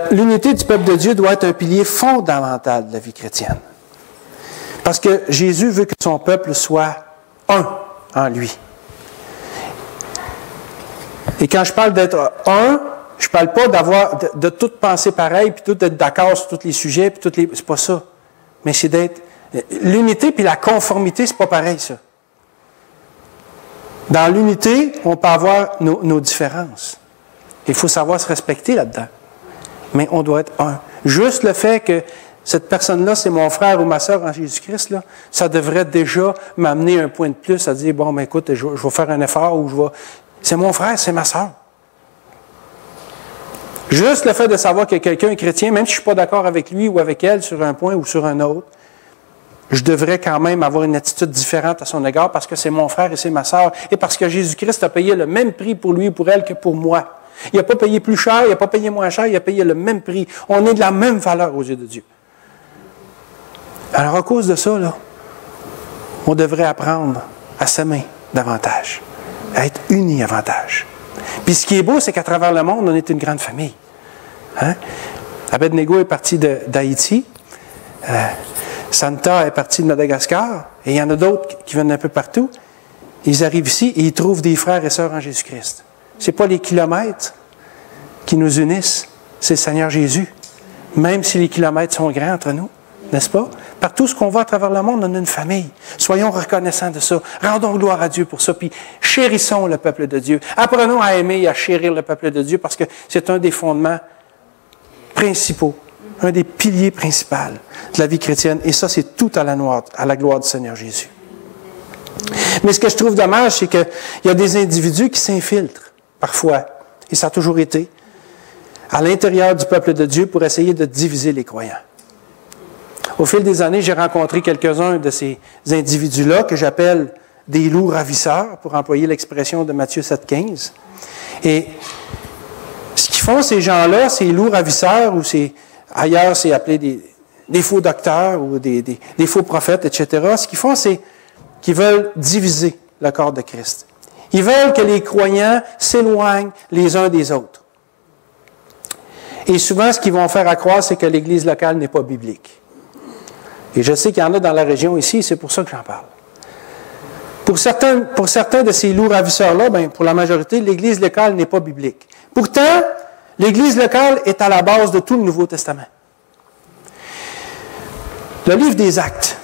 l'unité du peuple de Dieu doit être un pilier fondamental de la vie chrétienne. Parce que Jésus veut que son peuple soit un en lui. Et quand je parle d'être un, je ne parle pas de tout penser pareil, puis tout être d'accord sur tous les sujets, puis c'est pas ça. Mais c'est d'être... L'unité puis la conformité, c'est pas pareil, ça. Dans l'unité, on peut avoir nos différences. Il faut savoir se respecter là-dedans. Mais on doit être un. Juste le fait que cette personne-là, c'est mon frère ou ma sœur en Jésus-Christ, là, ça devrait déjà m'amener un point de plus à dire, bon, ben écoute, je vais faire un effort ou c'est mon frère, c'est ma sœur. Juste le fait de savoir que quelqu'un est chrétien, même si je ne suis pas d'accord avec lui ou avec elle sur un point ou sur un autre, je devrais quand même avoir une attitude différente à son égard parce que c'est mon frère et c'est ma sœur et parce que Jésus-Christ a payé le même prix pour lui et pour elle que pour moi. Il n'a pas payé plus cher, il n'a pas payé moins cher, il a payé le même prix. On est de la même valeur aux yeux de Dieu. Alors, à cause de ça, là, on devrait apprendre à s'aimer davantage, à être unis davantage. Puis ce qui est beau, c'est qu'à travers le monde, on est une grande famille. Hein? Abednego est parti d'Haïti. Santa est parti de Madagascar, et il y en a d'autres qui viennent un peu partout. Ils arrivent ici et ils trouvent des frères et sœurs en Jésus-Christ. Ce n'est pas les kilomètres qui nous unissent, c'est le Seigneur Jésus. Même si les kilomètres sont grands entre nous, n'est-ce pas? Partout ce qu'on va à travers le monde, on a une famille. Soyons reconnaissants de ça. Rendons gloire à Dieu pour ça, puis chérissons le peuple de Dieu. Apprenons à aimer et à chérir le peuple de Dieu parce que c'est un des fondements principaux. Un des piliers principaux de la vie chrétienne. Et ça, c'est tout à la gloire du Seigneur Jésus. Mais ce que je trouve dommage, c'est qu'il y a des individus qui s'infiltrent, parfois, et ça a toujours été, à l'intérieur du peuple de Dieu pour essayer de diviser les croyants. Au fil des années, j'ai rencontré quelques-uns de ces individus-là que j'appelle des loups ravisseurs, pour employer l'expression de Matthieu 7,15. Et ce qu'ils font, ces gens-là, ces loups ravisseurs, ou ailleurs, c'est appelé des faux docteurs ou des faux prophètes, etc. Ce qu'ils font, c'est qu'ils veulent diviser le corps de Christ. Ils veulent que les croyants s'éloignent les uns des autres. Et souvent, ce qu'ils vont faire à croire, c'est que l'Église locale n'est pas biblique. Et je sais qu'il y en a dans la région ici, c'est pour ça que j'en parle. Pour certains de ces loups ravisseurs-là, pour la majorité, l'Église locale n'est pas biblique. Pourtant, l'Église locale est à la base de tout le Nouveau Testament. Le livre des Actes,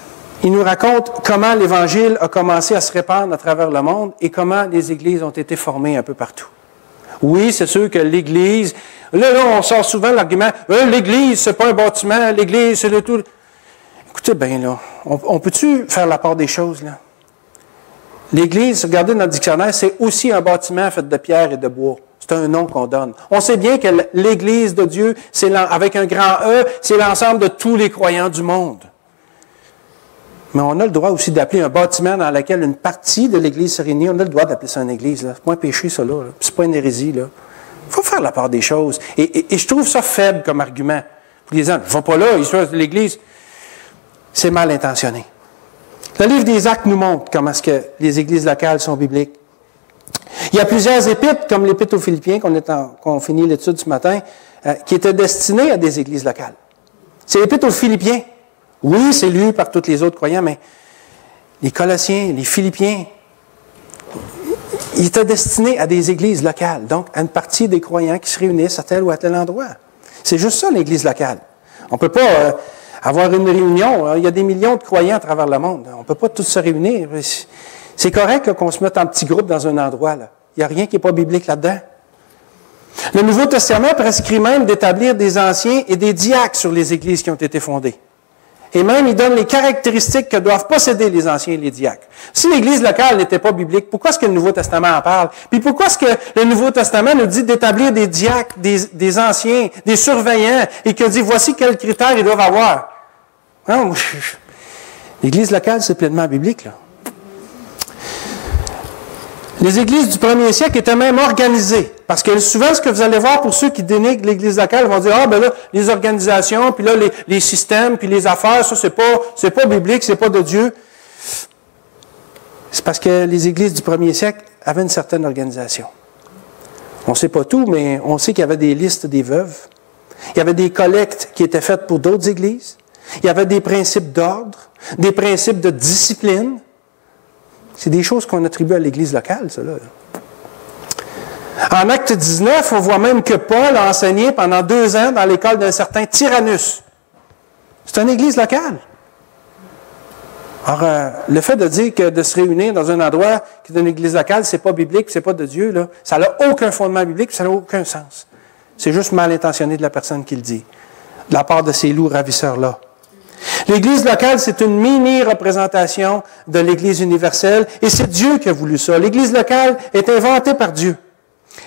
il nous raconte comment l'Évangile a commencé à se répandre à travers le monde et comment les églises ont été formées un peu partout. Oui, c'est sûr que l'Église... Là, on sort souvent l'argument « l'Église, c'est pas un bâtiment, l'Église, c'est le tout... » Écoutez bien, là, on peut-tu faire la part des choses, là? L'Église, regardez dans le dictionnaire, c'est aussi un bâtiment fait de pierre et de bois. C'est un nom qu'on donne. On sait bien que l'Église de Dieu, avec un grand E, c'est l'ensemble de tous les croyants du monde. Mais on a le droit aussi d'appeler un bâtiment dans lequel une partie de l'Église se réunit, on a le droit d'appeler ça une Église. C'est pas un péché, ça, là. C'est pas une hérésie, là. Il faut faire la part des choses. Et je trouve ça faible comme argument. Pour les gens, ne va pas là, ils sont de l'Église. C'est mal intentionné. Le livre des Actes nous montre comment est-ce que les églises locales sont bibliques. Il y a plusieurs épîtres, comme l'épître aux Philippiens, qu'on finit l'étude ce matin, qui étaient destinées à des églises locales. C'est l'épître aux Philippiens. Oui, c'est lu par tous les autres croyants, mais les Colossiens, les Philippiens, ils étaient destinés à des églises locales, donc à une partie des croyants qui se réunissent à tel ou à tel endroit. C'est juste ça, l'église locale. On ne peut pas avoir une réunion. Il y a des millions de croyants à travers le monde. On ne peut pas tous se réunir. C'est correct là, qu'on se mette en petits groupes dans un endroit. Là. Il n'y a rien qui n'est pas biblique là-dedans. Le Nouveau Testament prescrit même d'établir des anciens et des diacres sur les églises qui ont été fondées. Et même, il donne les caractéristiques que doivent posséder les anciens et les diacres. Si l'Église locale n'était pas biblique, pourquoi est-ce que le Nouveau Testament en parle? Puis pourquoi est-ce que le Nouveau Testament nous dit d'établir des diacres, des anciens, des surveillants, et qu'il dit, voici quels critères ils doivent avoir? Non, l'Église locale, c'est pleinement biblique, là. Les églises du premier siècle étaient même organisées. Parce que souvent, ce que vous allez voir pour ceux qui dénigrent l'Église locale, vont dire, là, les organisations, puis là, les systèmes, puis les affaires, ça, c'est pas biblique, c'est pas de Dieu. C'est parce que les églises du premier siècle avaient une certaine organisation. On ne sait pas tout, mais on sait qu'il y avait des listes des veuves. Il y avait des collectes qui étaient faites pour d'autres églises. Il y avait des principes d'ordre, des principes de discipline. C'est des choses qu'on attribue à l'Église locale, ça, là. En Acte 19, on voit même que Paul a enseigné pendant 2 ans dans l'école d'un certain Tyrannus. C'est une Église locale. Alors, le fait de dire que de se réunir dans un endroit qui est une Église locale, c'est pas biblique, c'est pas de Dieu, là, ça n'a aucun fondement biblique, ça n'a aucun sens. C'est juste mal intentionné de la personne qui le dit, de la part de ces loups ravisseurs-là. L'Église locale, c'est une mini-représentation de l'Église universelle, et c'est Dieu qui a voulu ça. L'Église locale est inventée par Dieu.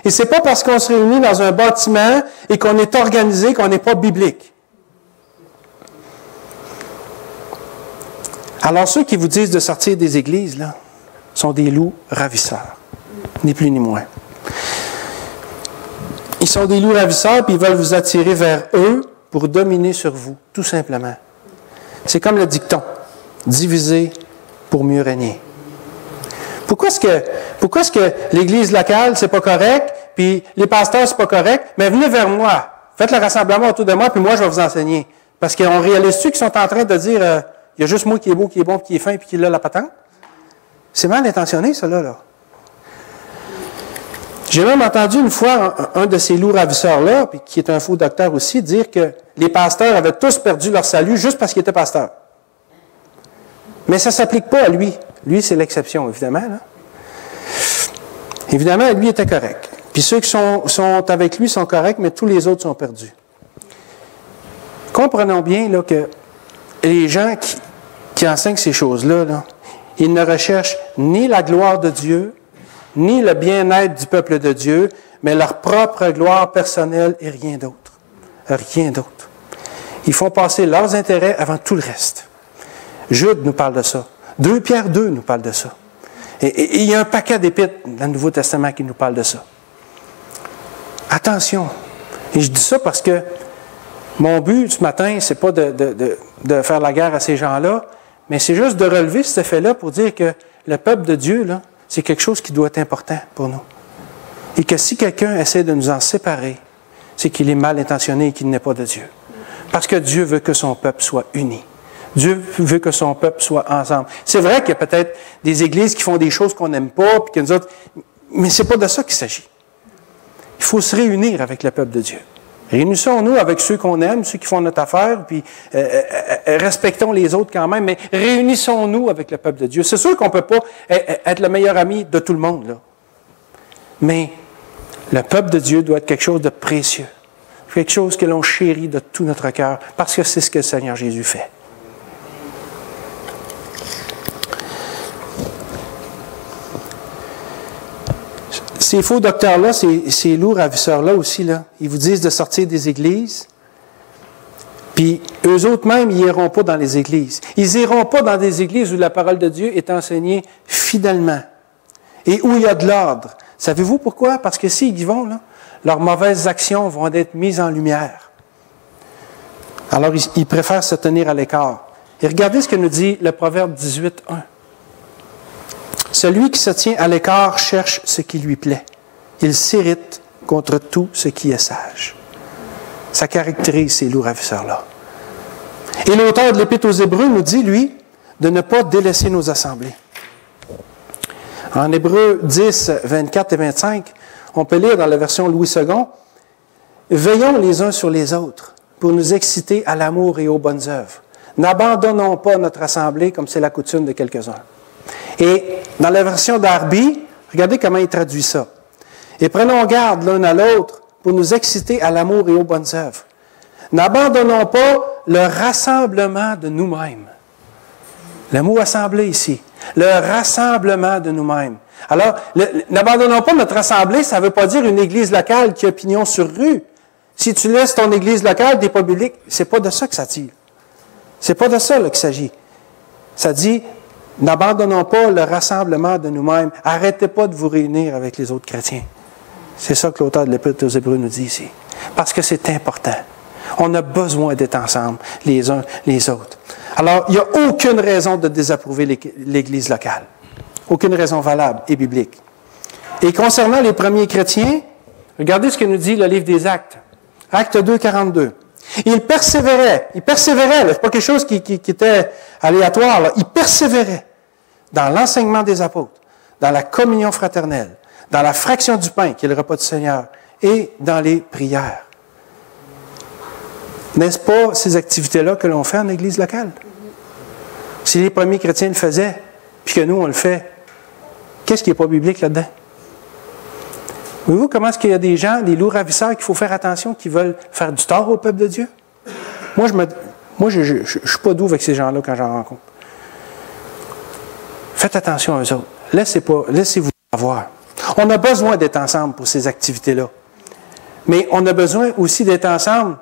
Et c'est pas parce qu'on se réunit dans un bâtiment et qu'on est organisé qu'on n'est pas biblique. Alors, ceux qui vous disent de sortir des églises, là, sont des loups ravisseurs. Ni plus ni moins. Ils sont des loups ravisseurs, puis ils veulent vous attirer vers eux pour dominer sur vous, tout simplement. C'est comme le dicton, diviser pour mieux régner. Pourquoi est-ce que l'Église locale, c'est pas correct, puis les pasteurs, c'est pas correct, mais venez vers moi, faites le rassemblement autour de moi, puis moi, je vais vous enseigner. Parce qu'on réalise-tu qu'ils sont en train de dire, il y a juste moi qui est beau, qui est bon, qui est fin, puis qui a la patente? C'est mal intentionné, ça, là. J'ai même entendu une fois un de ces loups ravisseurs-là, puis qui est un faux docteur aussi, dire que les pasteurs avaient tous perdu leur salut juste parce qu'ils étaient pasteurs. Mais ça ne s'applique pas à lui. Lui, c'est l'exception, évidemment. Là. Évidemment, lui était correct. Puis ceux qui sont avec lui sont corrects, mais tous les autres sont perdus. Comprenons bien là, que les gens qui enseignent ces choses-là, là, ils ne recherchent ni la gloire de Dieu, ni le bien-être du peuple de Dieu, mais leur propre gloire personnelle et rien d'autre. Rien d'autre. Ils font passer leurs intérêts avant tout le reste. Jude nous parle de ça. 2 Pierre 2 nous parle de ça. Et il y a un paquet d'épîtres dans le Nouveau Testament qui nous parle de ça. Attention. Et je dis ça parce que mon but ce matin, c'est pas de faire la guerre à ces gens-là, mais c'est juste de relever ce fait-là pour dire que le peuple de Dieu, là, c'est quelque chose qui doit être important pour nous. Et que si quelqu'un essaie de nous en séparer, c'est qu'il est mal intentionné et qu'il n'est pas de Dieu. Parce que Dieu veut que son peuple soit uni. Dieu veut que son peuple soit ensemble. C'est vrai qu'il y a peut-être des églises qui font des choses qu'on n'aime pas, puis que nous autres, mais c'est pas de ça qu'il s'agit. Il faut se réunir avec le peuple de Dieu. Réunissons-nous avec ceux qu'on aime, ceux qui font notre affaire, puis respectons les autres quand même, mais réunissons-nous avec le peuple de Dieu. C'est sûr qu'on ne peut pas être le meilleur ami de tout le monde, là. Mais le peuple de Dieu doit être quelque chose de précieux, quelque chose que l'on chérit de tout notre cœur, parce que c'est ce que le Seigneur Jésus fait. Ces faux docteurs-là, ces lourds ravisseurs-là aussi, là, ils vous disent de sortir des églises, puis eux autres même, ils n'iront pas dans les églises. Ils n'iront pas dans des églises où la parole de Dieu est enseignée fidèlement et où il y a de l'ordre. Savez-vous pourquoi? Parce que s'ils y vont, là, leurs mauvaises actions vont être mises en lumière. Alors, ils préfèrent se tenir à l'écart. Et regardez ce que nous dit le Proverbe 18, 1. Celui qui se tient à l'écart cherche ce qui lui plaît. Il s'irrite contre tout ce qui est sage. Ça caractérise ces loups ravisseurs-là. Et l'auteur de l'Épître aux Hébreux nous dit, lui, de ne pas délaisser nos assemblées. En Hébreux 10, 24 et 25, on peut lire dans la version Louis II, « Veillons les uns sur les autres pour nous exciter à l'amour et aux bonnes œuvres. N'abandonnons pas notre assemblée comme c'est la coutume de quelques-uns. » Et dans la version d'Arby, regardez comment il traduit ça. « Et prenons garde l'un à l'autre pour nous exciter à l'amour et aux bonnes œuvres. N'abandonnons pas le rassemblement de nous-mêmes. » Le mot « assemblée » ici. Le rassemblement de nous-mêmes. Alors, n'abandonnons pas notre assemblée, ça ne veut pas dire une église locale qui a pignon sur rue. Si tu laisses ton église locale, t'es pas biblique, c'est pas de ça que ça tire. C'est pas de ça là, qu'il s'agit. Ça dit, n'abandonnons pas le rassemblement de nous-mêmes. Arrêtez pas de vous réunir avec les autres chrétiens. C'est ça que l'auteur de l'Épître aux Hébreux nous dit ici. Parce que c'est important. On a besoin d'être ensemble, les uns les autres. Alors, il n'y a aucune raison de désapprouver l'Église locale. Aucune raison valable et biblique. Et concernant les premiers chrétiens, regardez ce que nous dit le livre des Actes. Acte 2, 42. Ils persévéraient. Ce n'est pas quelque chose qui était aléatoire. Là. Ils persévéraient dans l'enseignement des apôtres, dans la communion fraternelle, dans la fraction du pain, qui est le repas du Seigneur, et dans les prières. N'est-ce pas ces activités-là que l'on fait en Église locale? Si les premiers chrétiens le faisaient, puis que nous, on le fait, qu'est-ce qui n'est pas biblique là-dedans? Voyez-vous comment est-ce qu'il y a des gens, des loups ravisseurs, qu'il faut faire attention, qui veulent faire du tort au peuple de Dieu? Moi, je ne suis pas doux avec ces gens-là quand j'en rencontre. Faites attention à eux autres. Laissez-vous avoir. On a besoin d'être ensemble pour ces activités-là. Mais on a besoin aussi d'être ensemble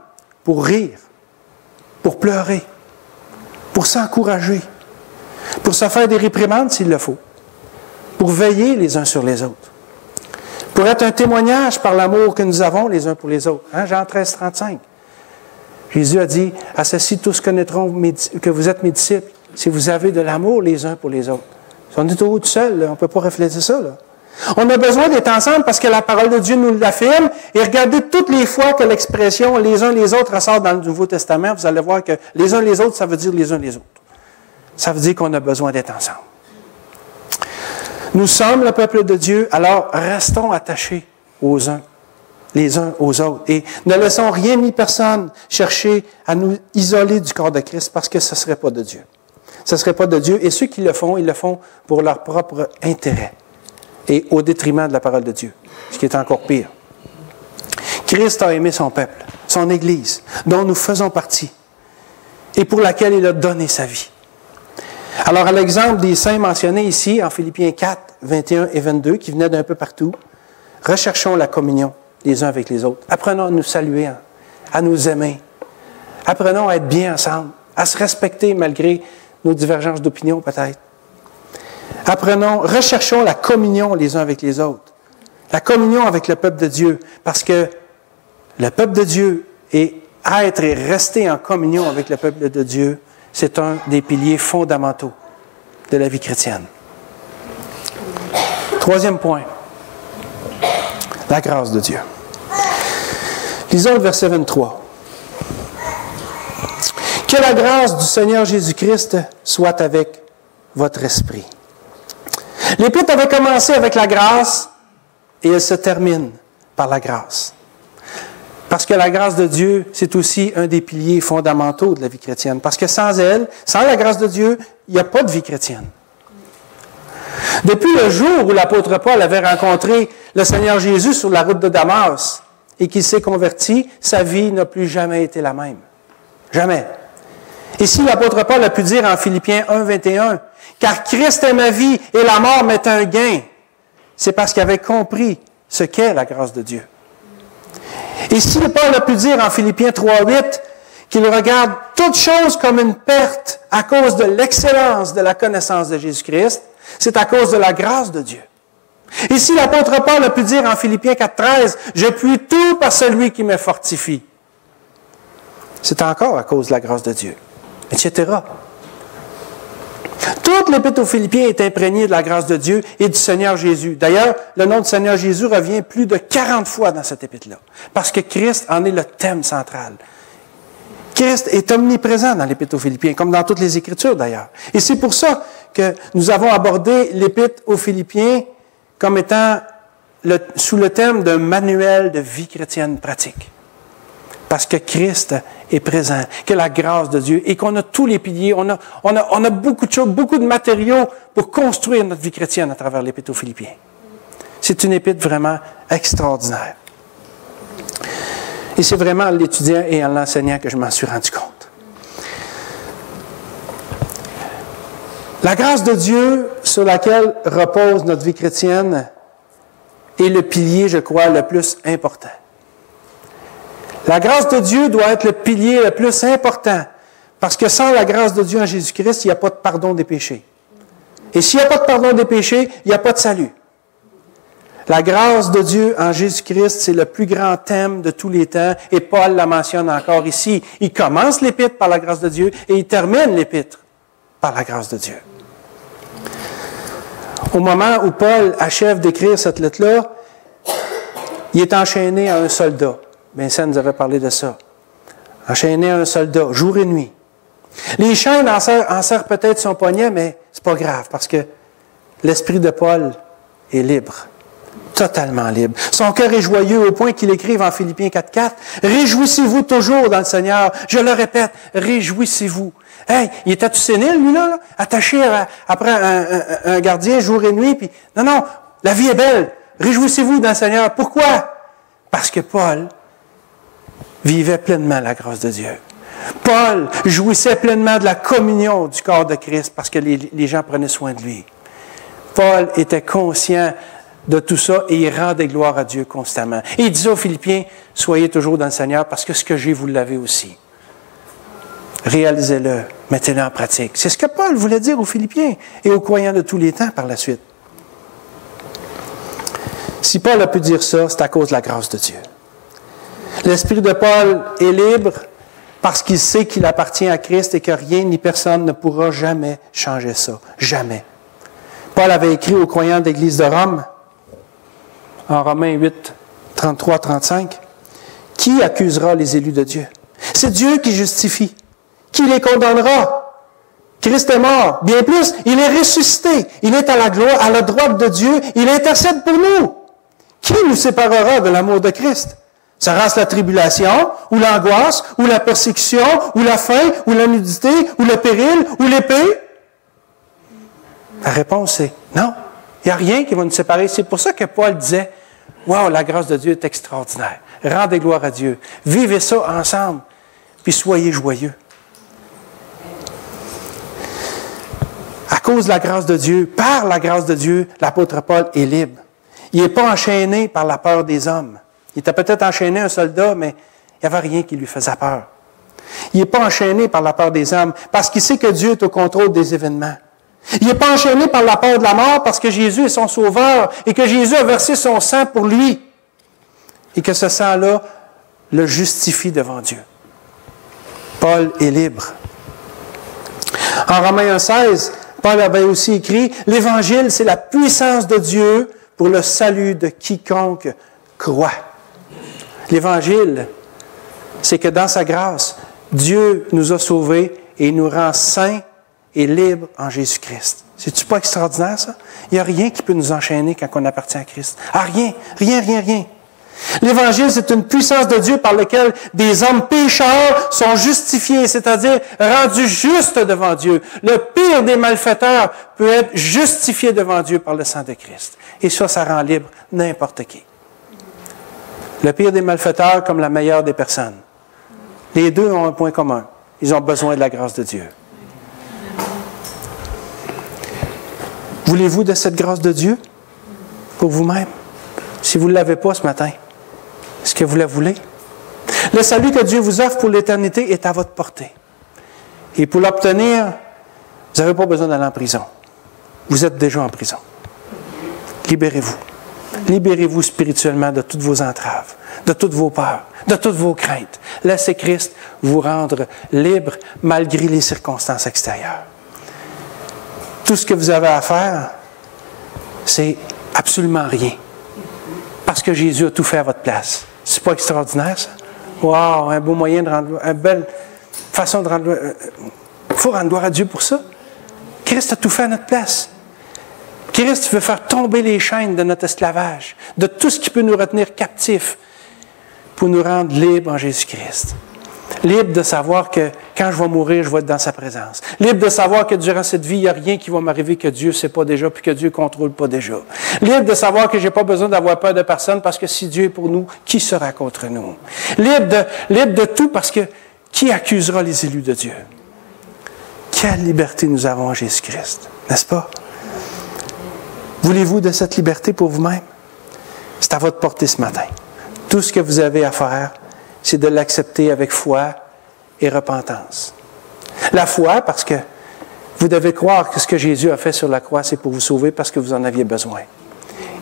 pour rire, pour pleurer, pour s'encourager, pour se faire des réprimandes s'il le faut, pour veiller les uns sur les autres, pour être un témoignage par l'amour que nous avons les uns pour les autres. Hein? Jean 13, 35. Jésus a dit, « À ceci tous connaîtront que vous êtes mes disciples, si vous avez de l'amour les uns pour les autres. » Si on est tout seul, on ne peut pas refléter ça. Là. On a besoin d'être ensemble parce que la parole de Dieu nous l'affirme. Et regardez toutes les fois que l'expression « les uns les autres » ressort dans le Nouveau Testament, vous allez voir que les uns les autres, ça veut dire les uns les autres. Ça veut dire qu'on a besoin d'être ensemble. Nous sommes le peuple de Dieu, alors restons attachés aux uns, les uns aux autres. Et ne laissons rien ni personne chercher à nous isoler du corps de Christ parce que ce ne serait pas de Dieu. Ce ne serait pas de Dieu. Et ceux qui le font, ils le font pour leur propre intérêt et au détriment de la parole de Dieu, ce qui est encore pire. Christ a aimé son peuple, son Église, dont nous faisons partie, et pour laquelle il a donné sa vie. Alors, à l'exemple des saints mentionnés ici, en Philippiens 4, 21 et 22, qui venaient d'un peu partout, recherchons la communion les uns avec les autres. Apprenons à nous saluer, à nous aimer, Apprenons à être bien ensemble, à se respecter malgré nos divergences d'opinion peut-être. Apprenons, recherchons la communion les uns avec les autres. La communion avec le peuple de Dieu, parce que le peuple de Dieu et être et rester en communion avec le peuple de Dieu, c'est un des piliers fondamentaux de la vie chrétienne. Troisième point, la grâce de Dieu. Lisons le verset 23. Que la grâce du Seigneur Jésus-Christ soit avec votre esprit. L'Épître avait commencé avec la grâce et elle se termine par la grâce. Parce que la grâce de Dieu, c'est aussi un des piliers fondamentaux de la vie chrétienne. Parce que sans elle, sans la grâce de Dieu, il n'y a pas de vie chrétienne. Depuis le jour où l'apôtre Paul avait rencontré le Seigneur Jésus sur la route de Damas et qu'il s'est converti, sa vie n'a plus jamais été la même. Jamais. Et si l'apôtre Paul a pu dire en Philippiens 1, 21, « Car Christ est ma vie et la mort m'est un gain », c'est parce qu'il avait compris ce qu'est la grâce de Dieu. Et si Paul a pu dire en Philippiens 3, 8, qu'il regarde toute chose comme une perte à cause de l'excellence de la connaissance de Jésus-Christ, c'est à cause de la grâce de Dieu. Et si l'apôtre Paul a pu dire en Philippiens 4, 13, « Je puis tout par celui qui me fortifie », c'est encore à cause de la grâce de Dieu, etc. Toute l'Épître aux Philippiens est imprégnée de la grâce de Dieu et du Seigneur Jésus. D'ailleurs, le nom du Seigneur Jésus revient plus de 40 fois dans cette épître-là, parce que Christ en est le thème central. Christ est omniprésent dans l'Épître aux Philippiens, comme dans toutes les Écritures d'ailleurs. Et c'est pour ça que nous avons abordé l'Épître aux Philippiens comme étant sous le thème d'un manuel de vie chrétienne pratique. Parce que Christ est présent, que la grâce de Dieu, et qu'on a tous les piliers, on a beaucoup de choses, beaucoup de matériaux pour construire notre vie chrétienne à travers l'Épître aux Philippiens. C'est une épître vraiment extraordinaire. Et c'est vraiment en l'étudiant et en l'enseignant que je m'en suis rendu compte. La grâce de Dieu sur laquelle repose notre vie chrétienne est le pilier, je crois, le plus important. La grâce de Dieu doit être le pilier le plus important, parce que sans la grâce de Dieu en Jésus-Christ, il n'y a pas de pardon des péchés. Et s'il n'y a pas de pardon des péchés, il n'y a pas de salut. La grâce de Dieu en Jésus-Christ, c'est le plus grand thème de tous les temps, et Paul la mentionne encore ici. Il commence l'épître par la grâce de Dieu, et il termine l'épître par la grâce de Dieu. Au moment où Paul achève d'écrire cette lettre-là, il est enchaîné à un soldat. Vincent nous avait parlé de ça. Enchaîné à un soldat, jour et nuit. Les chaînes en serrent peut-être son poignet, mais c'est pas grave, parce que l'esprit de Paul est libre. Totalement libre. Son cœur est joyeux au point qu'il écrive en Philippiens 4.4, « Réjouissez-vous toujours dans le Seigneur. » Je le répète, réjouissez-vous. Hey, il était-tu sénile, lui, là? Attaché après un gardien jour et nuit, puis non, la vie est belle. Réjouissez-vous dans le Seigneur. Pourquoi? Parce que Paul vivait pleinement la grâce de Dieu. Paul jouissait pleinement de la communion du corps de Christ parce que les gens prenaient soin de lui. Paul était conscient de tout ça et il rendait gloire à Dieu constamment. Et il disait aux Philippiens, « Soyez toujours dans le Seigneur parce que ce que j'ai, vous l'avez aussi. » Réalisez-le, mettez-le en pratique. C'est ce que Paul voulait dire aux Philippiens et aux croyants de tous les temps par la suite. Si Paul a pu dire ça, c'est à cause de la grâce de Dieu. L'esprit de Paul est libre parce qu'il sait qu'il appartient à Christ et que rien ni personne ne pourra jamais changer ça. Jamais. Paul avait écrit aux croyants de l'Église de Rome, en Romains 8, 33-35, « Qui accusera les élus de Dieu? C'est Dieu qui justifie. Qui les condamnera? Christ est mort. Bien plus, il est ressuscité. Il est à la gloire, à la droite de Dieu. Il intercède pour nous. Qui nous séparera de l'amour de Christ? Sera-ce la tribulation, ou l'angoisse, ou la persécution, ou la faim, ou la nudité, ou le péril, ou l'épée? » La réponse est non. Il n'y a rien qui va nous séparer. C'est pour ça que Paul disait, « Wow, la grâce de Dieu est extraordinaire. Rendez gloire à Dieu. Vivez ça ensemble, puis soyez joyeux. » À cause de la grâce de Dieu, par la grâce de Dieu, l'apôtre Paul est libre. Il n'est pas enchaîné par la peur des hommes. Il était peut-être enchaîné un soldat, mais il n'y avait rien qui lui faisait peur. Il n'est pas enchaîné par la peur des hommes, parce qu'il sait que Dieu est au contrôle des événements. Il n'est pas enchaîné par la peur de la mort, parce que Jésus est son sauveur et que Jésus a versé son sang pour lui. Et que ce sang-là le justifie devant Dieu. Paul est libre. En Romains 1,16, Paul avait aussi écrit « L'Évangile, c'est la puissance de Dieu pour le salut de quiconque croit. » L'Évangile, c'est que dans sa grâce, Dieu nous a sauvés et nous rend saints et libres en Jésus-Christ. C'est-tu pas extraordinaire, ça? Il n'y a rien qui peut nous enchaîner quand on appartient à Christ. Ah, rien, rien, rien, rien. L'Évangile, c'est une puissance de Dieu par laquelle des hommes pécheurs sont justifiés, c'est-à-dire rendus justes devant Dieu. Le pire des malfaiteurs peut être justifié devant Dieu par le sang de Christ. Et ça rend libre n'importe qui. Le pire des malfaiteurs comme la meilleure des personnes. Les deux ont un point commun. Ils ont besoin de la grâce de Dieu. Voulez-vous de cette grâce de Dieu pour vous-même? Si vous ne l'avez pas ce matin, est-ce que vous la voulez? Le salut que Dieu vous offre pour l'éternité est à votre portée. Et pour l'obtenir, vous n'avez pas besoin d'aller en prison. Vous êtes déjà en prison. Libérez-vous. Libérez-vous spirituellement de toutes vos entraves, de toutes vos peurs, de toutes vos craintes. Laissez Christ vous rendre libre malgré les circonstances extérieures. Tout ce que vous avez à faire, c'est absolument rien. Parce que Jésus a tout fait à votre place. C'est pas extraordinaire, ça? Wow, un beau moyen de rendre... Une belle façon de rendre... Il faut rendre gloire à Dieu pour ça. Christ a tout fait à notre place. Christ veut faire tomber les chaînes de notre esclavage, de tout ce qui peut nous retenir captifs, pour nous rendre libres en Jésus-Christ. Libre de savoir que quand je vais mourir, je vais être dans sa présence. Libre de savoir que durant cette vie, il n'y a rien qui va m'arriver que Dieu ne sait pas déjà, puis que Dieu ne contrôle pas déjà. Libre de savoir que je n'ai pas besoin d'avoir peur de personne, parce que si Dieu est pour nous, qui sera contre nous? Libre de tout, parce que qui accusera les élus de Dieu? Quelle liberté nous avons en Jésus-Christ, n'est-ce pas? Voulez-vous de cette liberté pour vous-même? C'est à votre portée ce matin. Tout ce que vous avez à faire, c'est de l'accepter avec foi et repentance. La foi, parce que vous devez croire que ce que Jésus a fait sur la croix, c'est pour vous sauver parce que vous en aviez besoin.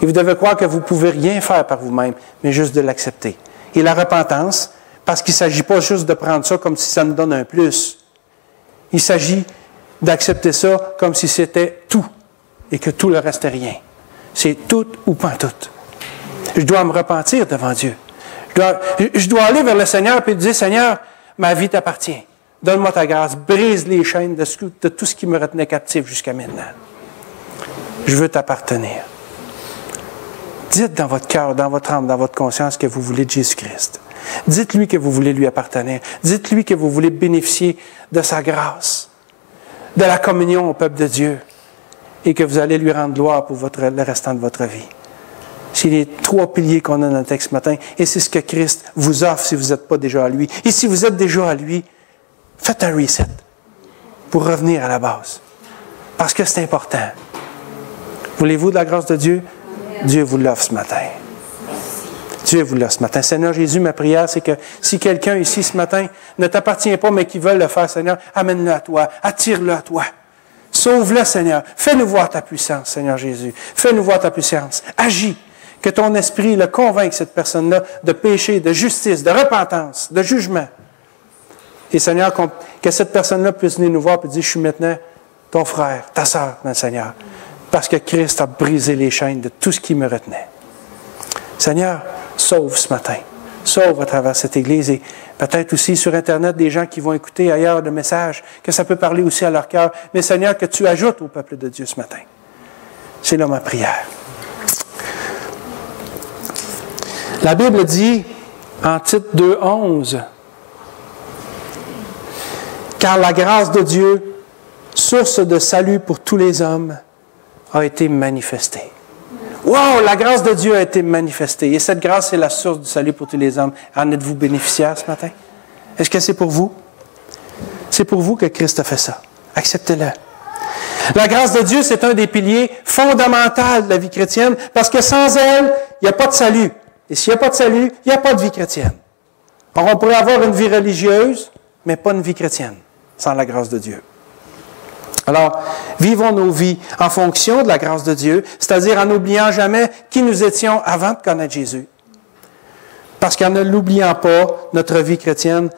Et vous devez croire que vous ne pouvez rien faire par vous-même, mais juste de l'accepter. Et la repentance, parce qu'il ne s'agit pas juste de prendre ça comme si ça nous donne un plus. Il s'agit d'accepter ça comme si c'était tout et que tout le reste est rien. C'est tout ou pas tout. Je dois me repentir devant Dieu. Je dois aller vers le Seigneur et lui dire, Seigneur, ma vie t'appartient. Donne-moi ta grâce. Brise les chaînes de tout ce qui me retenait captif jusqu'à maintenant. Je veux t'appartenir. Dites dans votre cœur, dans votre âme, dans votre conscience que vous voulez de Jésus-Christ. Dites-lui que vous voulez lui appartenir. Dites-lui que vous voulez bénéficier de sa grâce, de la communion au peuple de Dieu et que vous allez lui rendre gloire pour le restant de votre vie. C'est les trois piliers qu'on a dans le texte ce matin. Et c'est ce que Christ vous offre si vous n'êtes pas déjà à lui. Et si vous êtes déjà à lui, faites un reset pour revenir à la base. Parce que c'est important. Voulez-vous de la grâce de Dieu? Dieu vous l'offre ce matin. Dieu vous l'offre ce matin. Seigneur Jésus, ma prière, c'est que si quelqu'un ici ce matin ne t'appartient pas, mais qui veut le faire, Seigneur, amène-le à toi, attire-le à toi. Sauve-le, Seigneur. Fais-nous voir ta puissance, Seigneur Jésus. Fais-nous voir ta puissance. Agis. Que ton esprit le convainque, cette personne-là, de péché, de justice, de repentance, de jugement. Et Seigneur, que cette personne-là puisse venir nous voir et dire, je suis maintenant ton frère, ta sœur, mon Seigneur. Parce que Christ a brisé les chaînes de tout ce qui me retenait. Seigneur, sauve ce matin. Sauve à travers cette Église et peut-être aussi sur Internet des gens qui vont écouter ailleurs le message, que ça peut parler aussi à leur cœur. Mais Seigneur, que tu ajoutes au peuple de Dieu ce matin. C'est là ma prière. La Bible dit, en Tite 2:11, « Car la grâce de Dieu, source de salut pour tous les hommes, a été manifestée. » Wow! La grâce de Dieu a été manifestée. Et cette grâce est la source du salut pour tous les hommes. En êtes-vous bénéficiaires ce matin? Est-ce que c'est pour vous? C'est pour vous que Christ a fait ça. Acceptez-le. La grâce de Dieu, c'est un des piliers fondamentaux de la vie chrétienne, parce que sans elle, il n'y a pas de salut. Et s'il n'y a pas de salut, il n'y a pas de vie chrétienne. Alors, on pourrait avoir une vie religieuse, mais pas une vie chrétienne sans la grâce de Dieu. Alors, vivons nos vies en fonction de la grâce de Dieu, c'est-à-dire en n'oubliant jamais qui nous étions avant de connaître Jésus. Parce qu'en ne l'oubliant pas, notre vie chrétienne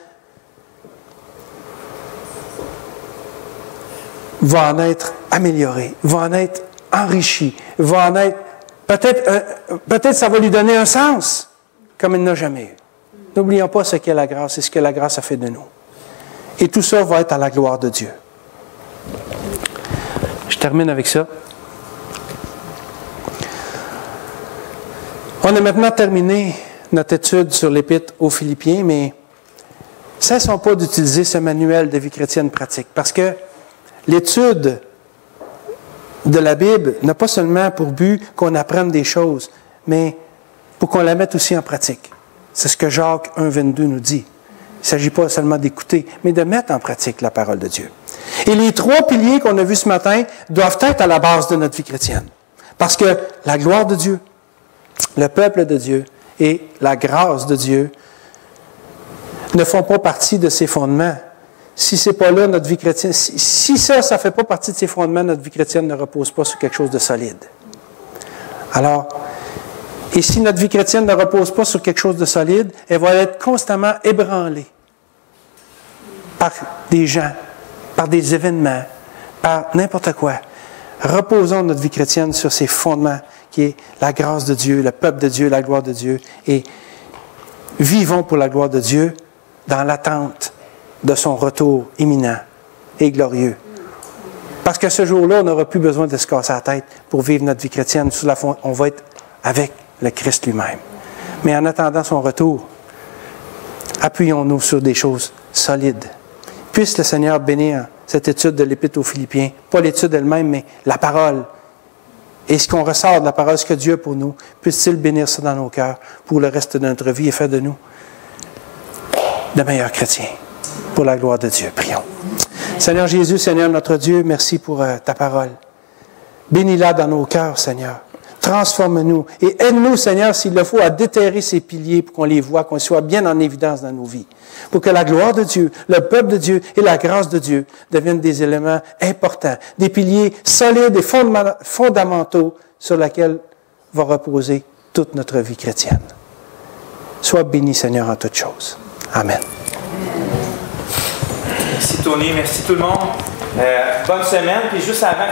va en être améliorée, va en être enrichie, va en être... Peut-être ça va lui donner un sens, comme il n'a jamais eu. N'oublions pas ce qu'est la grâce et ce que la grâce a fait de nous. Et tout ça va être à la gloire de Dieu. Je termine avec ça. On a maintenant terminé notre étude sur l'Épître aux Philippiens, mais cessons pas d'utiliser ce manuel de vie chrétienne pratique, parce que l'étude de la Bible n'a pas seulement pour but qu'on apprenne des choses, mais pour qu'on la mette aussi en pratique. C'est ce que Jacques 1,22 nous dit. Il ne s'agit pas seulement d'écouter, mais de mettre en pratique la parole de Dieu. Et les 3 piliers qu'on a vus ce matin doivent être à la base de notre vie chrétienne. Parce que la gloire de Dieu, le peuple de Dieu et la grâce de Dieu ne font pas partie de ces fondements. Si ce n'est pas là, notre vie chrétienne, si ça ne fait pas partie de ces fondements, notre vie chrétienne ne repose pas sur quelque chose de solide. Alors, et si notre vie chrétienne ne repose pas sur quelque chose de solide, elle va être constamment ébranlée par des gens, par des événements, par n'importe quoi. Reposons notre vie chrétienne sur ces fondements qui est la grâce de Dieu, le peuple de Dieu, la gloire de Dieu, et vivons pour la gloire de Dieu dans l'attente de son retour imminent et glorieux. Parce qu'à ce jour-là, on n'aura plus besoin de se casser la tête pour vivre notre vie chrétienne. On va être avec le Christ lui-même. Mais en attendant son retour, appuyons-nous sur des choses solides. Puisse le Seigneur bénir cette étude de l'Épître aux Philippiens, pas l'étude elle-même, mais la parole. Et ce qu'on ressort de la parole, ce que Dieu a pour nous, puisse-t-il bénir ça dans nos cœurs pour le reste de notre vie et faire de nous de meilleurs chrétiens. Pour la gloire de Dieu. Prions. Seigneur Jésus, Seigneur notre Dieu, merci pour ta parole. Bénis-la dans nos cœurs, Seigneur. Transforme-nous et aide-nous, Seigneur, s'il le faut, à déterrer ces piliers pour qu'on les voie, qu'on soit bien en évidence dans nos vies. Pour que la gloire de Dieu, le peuple de Dieu et la grâce de Dieu deviennent des éléments importants, des piliers solides et fondamentaux sur lesquels va reposer toute notre vie chrétienne. Sois béni, Seigneur, en toutes choses. Amen. Merci Tony, merci tout le monde. Bonne semaine. Puis juste avant...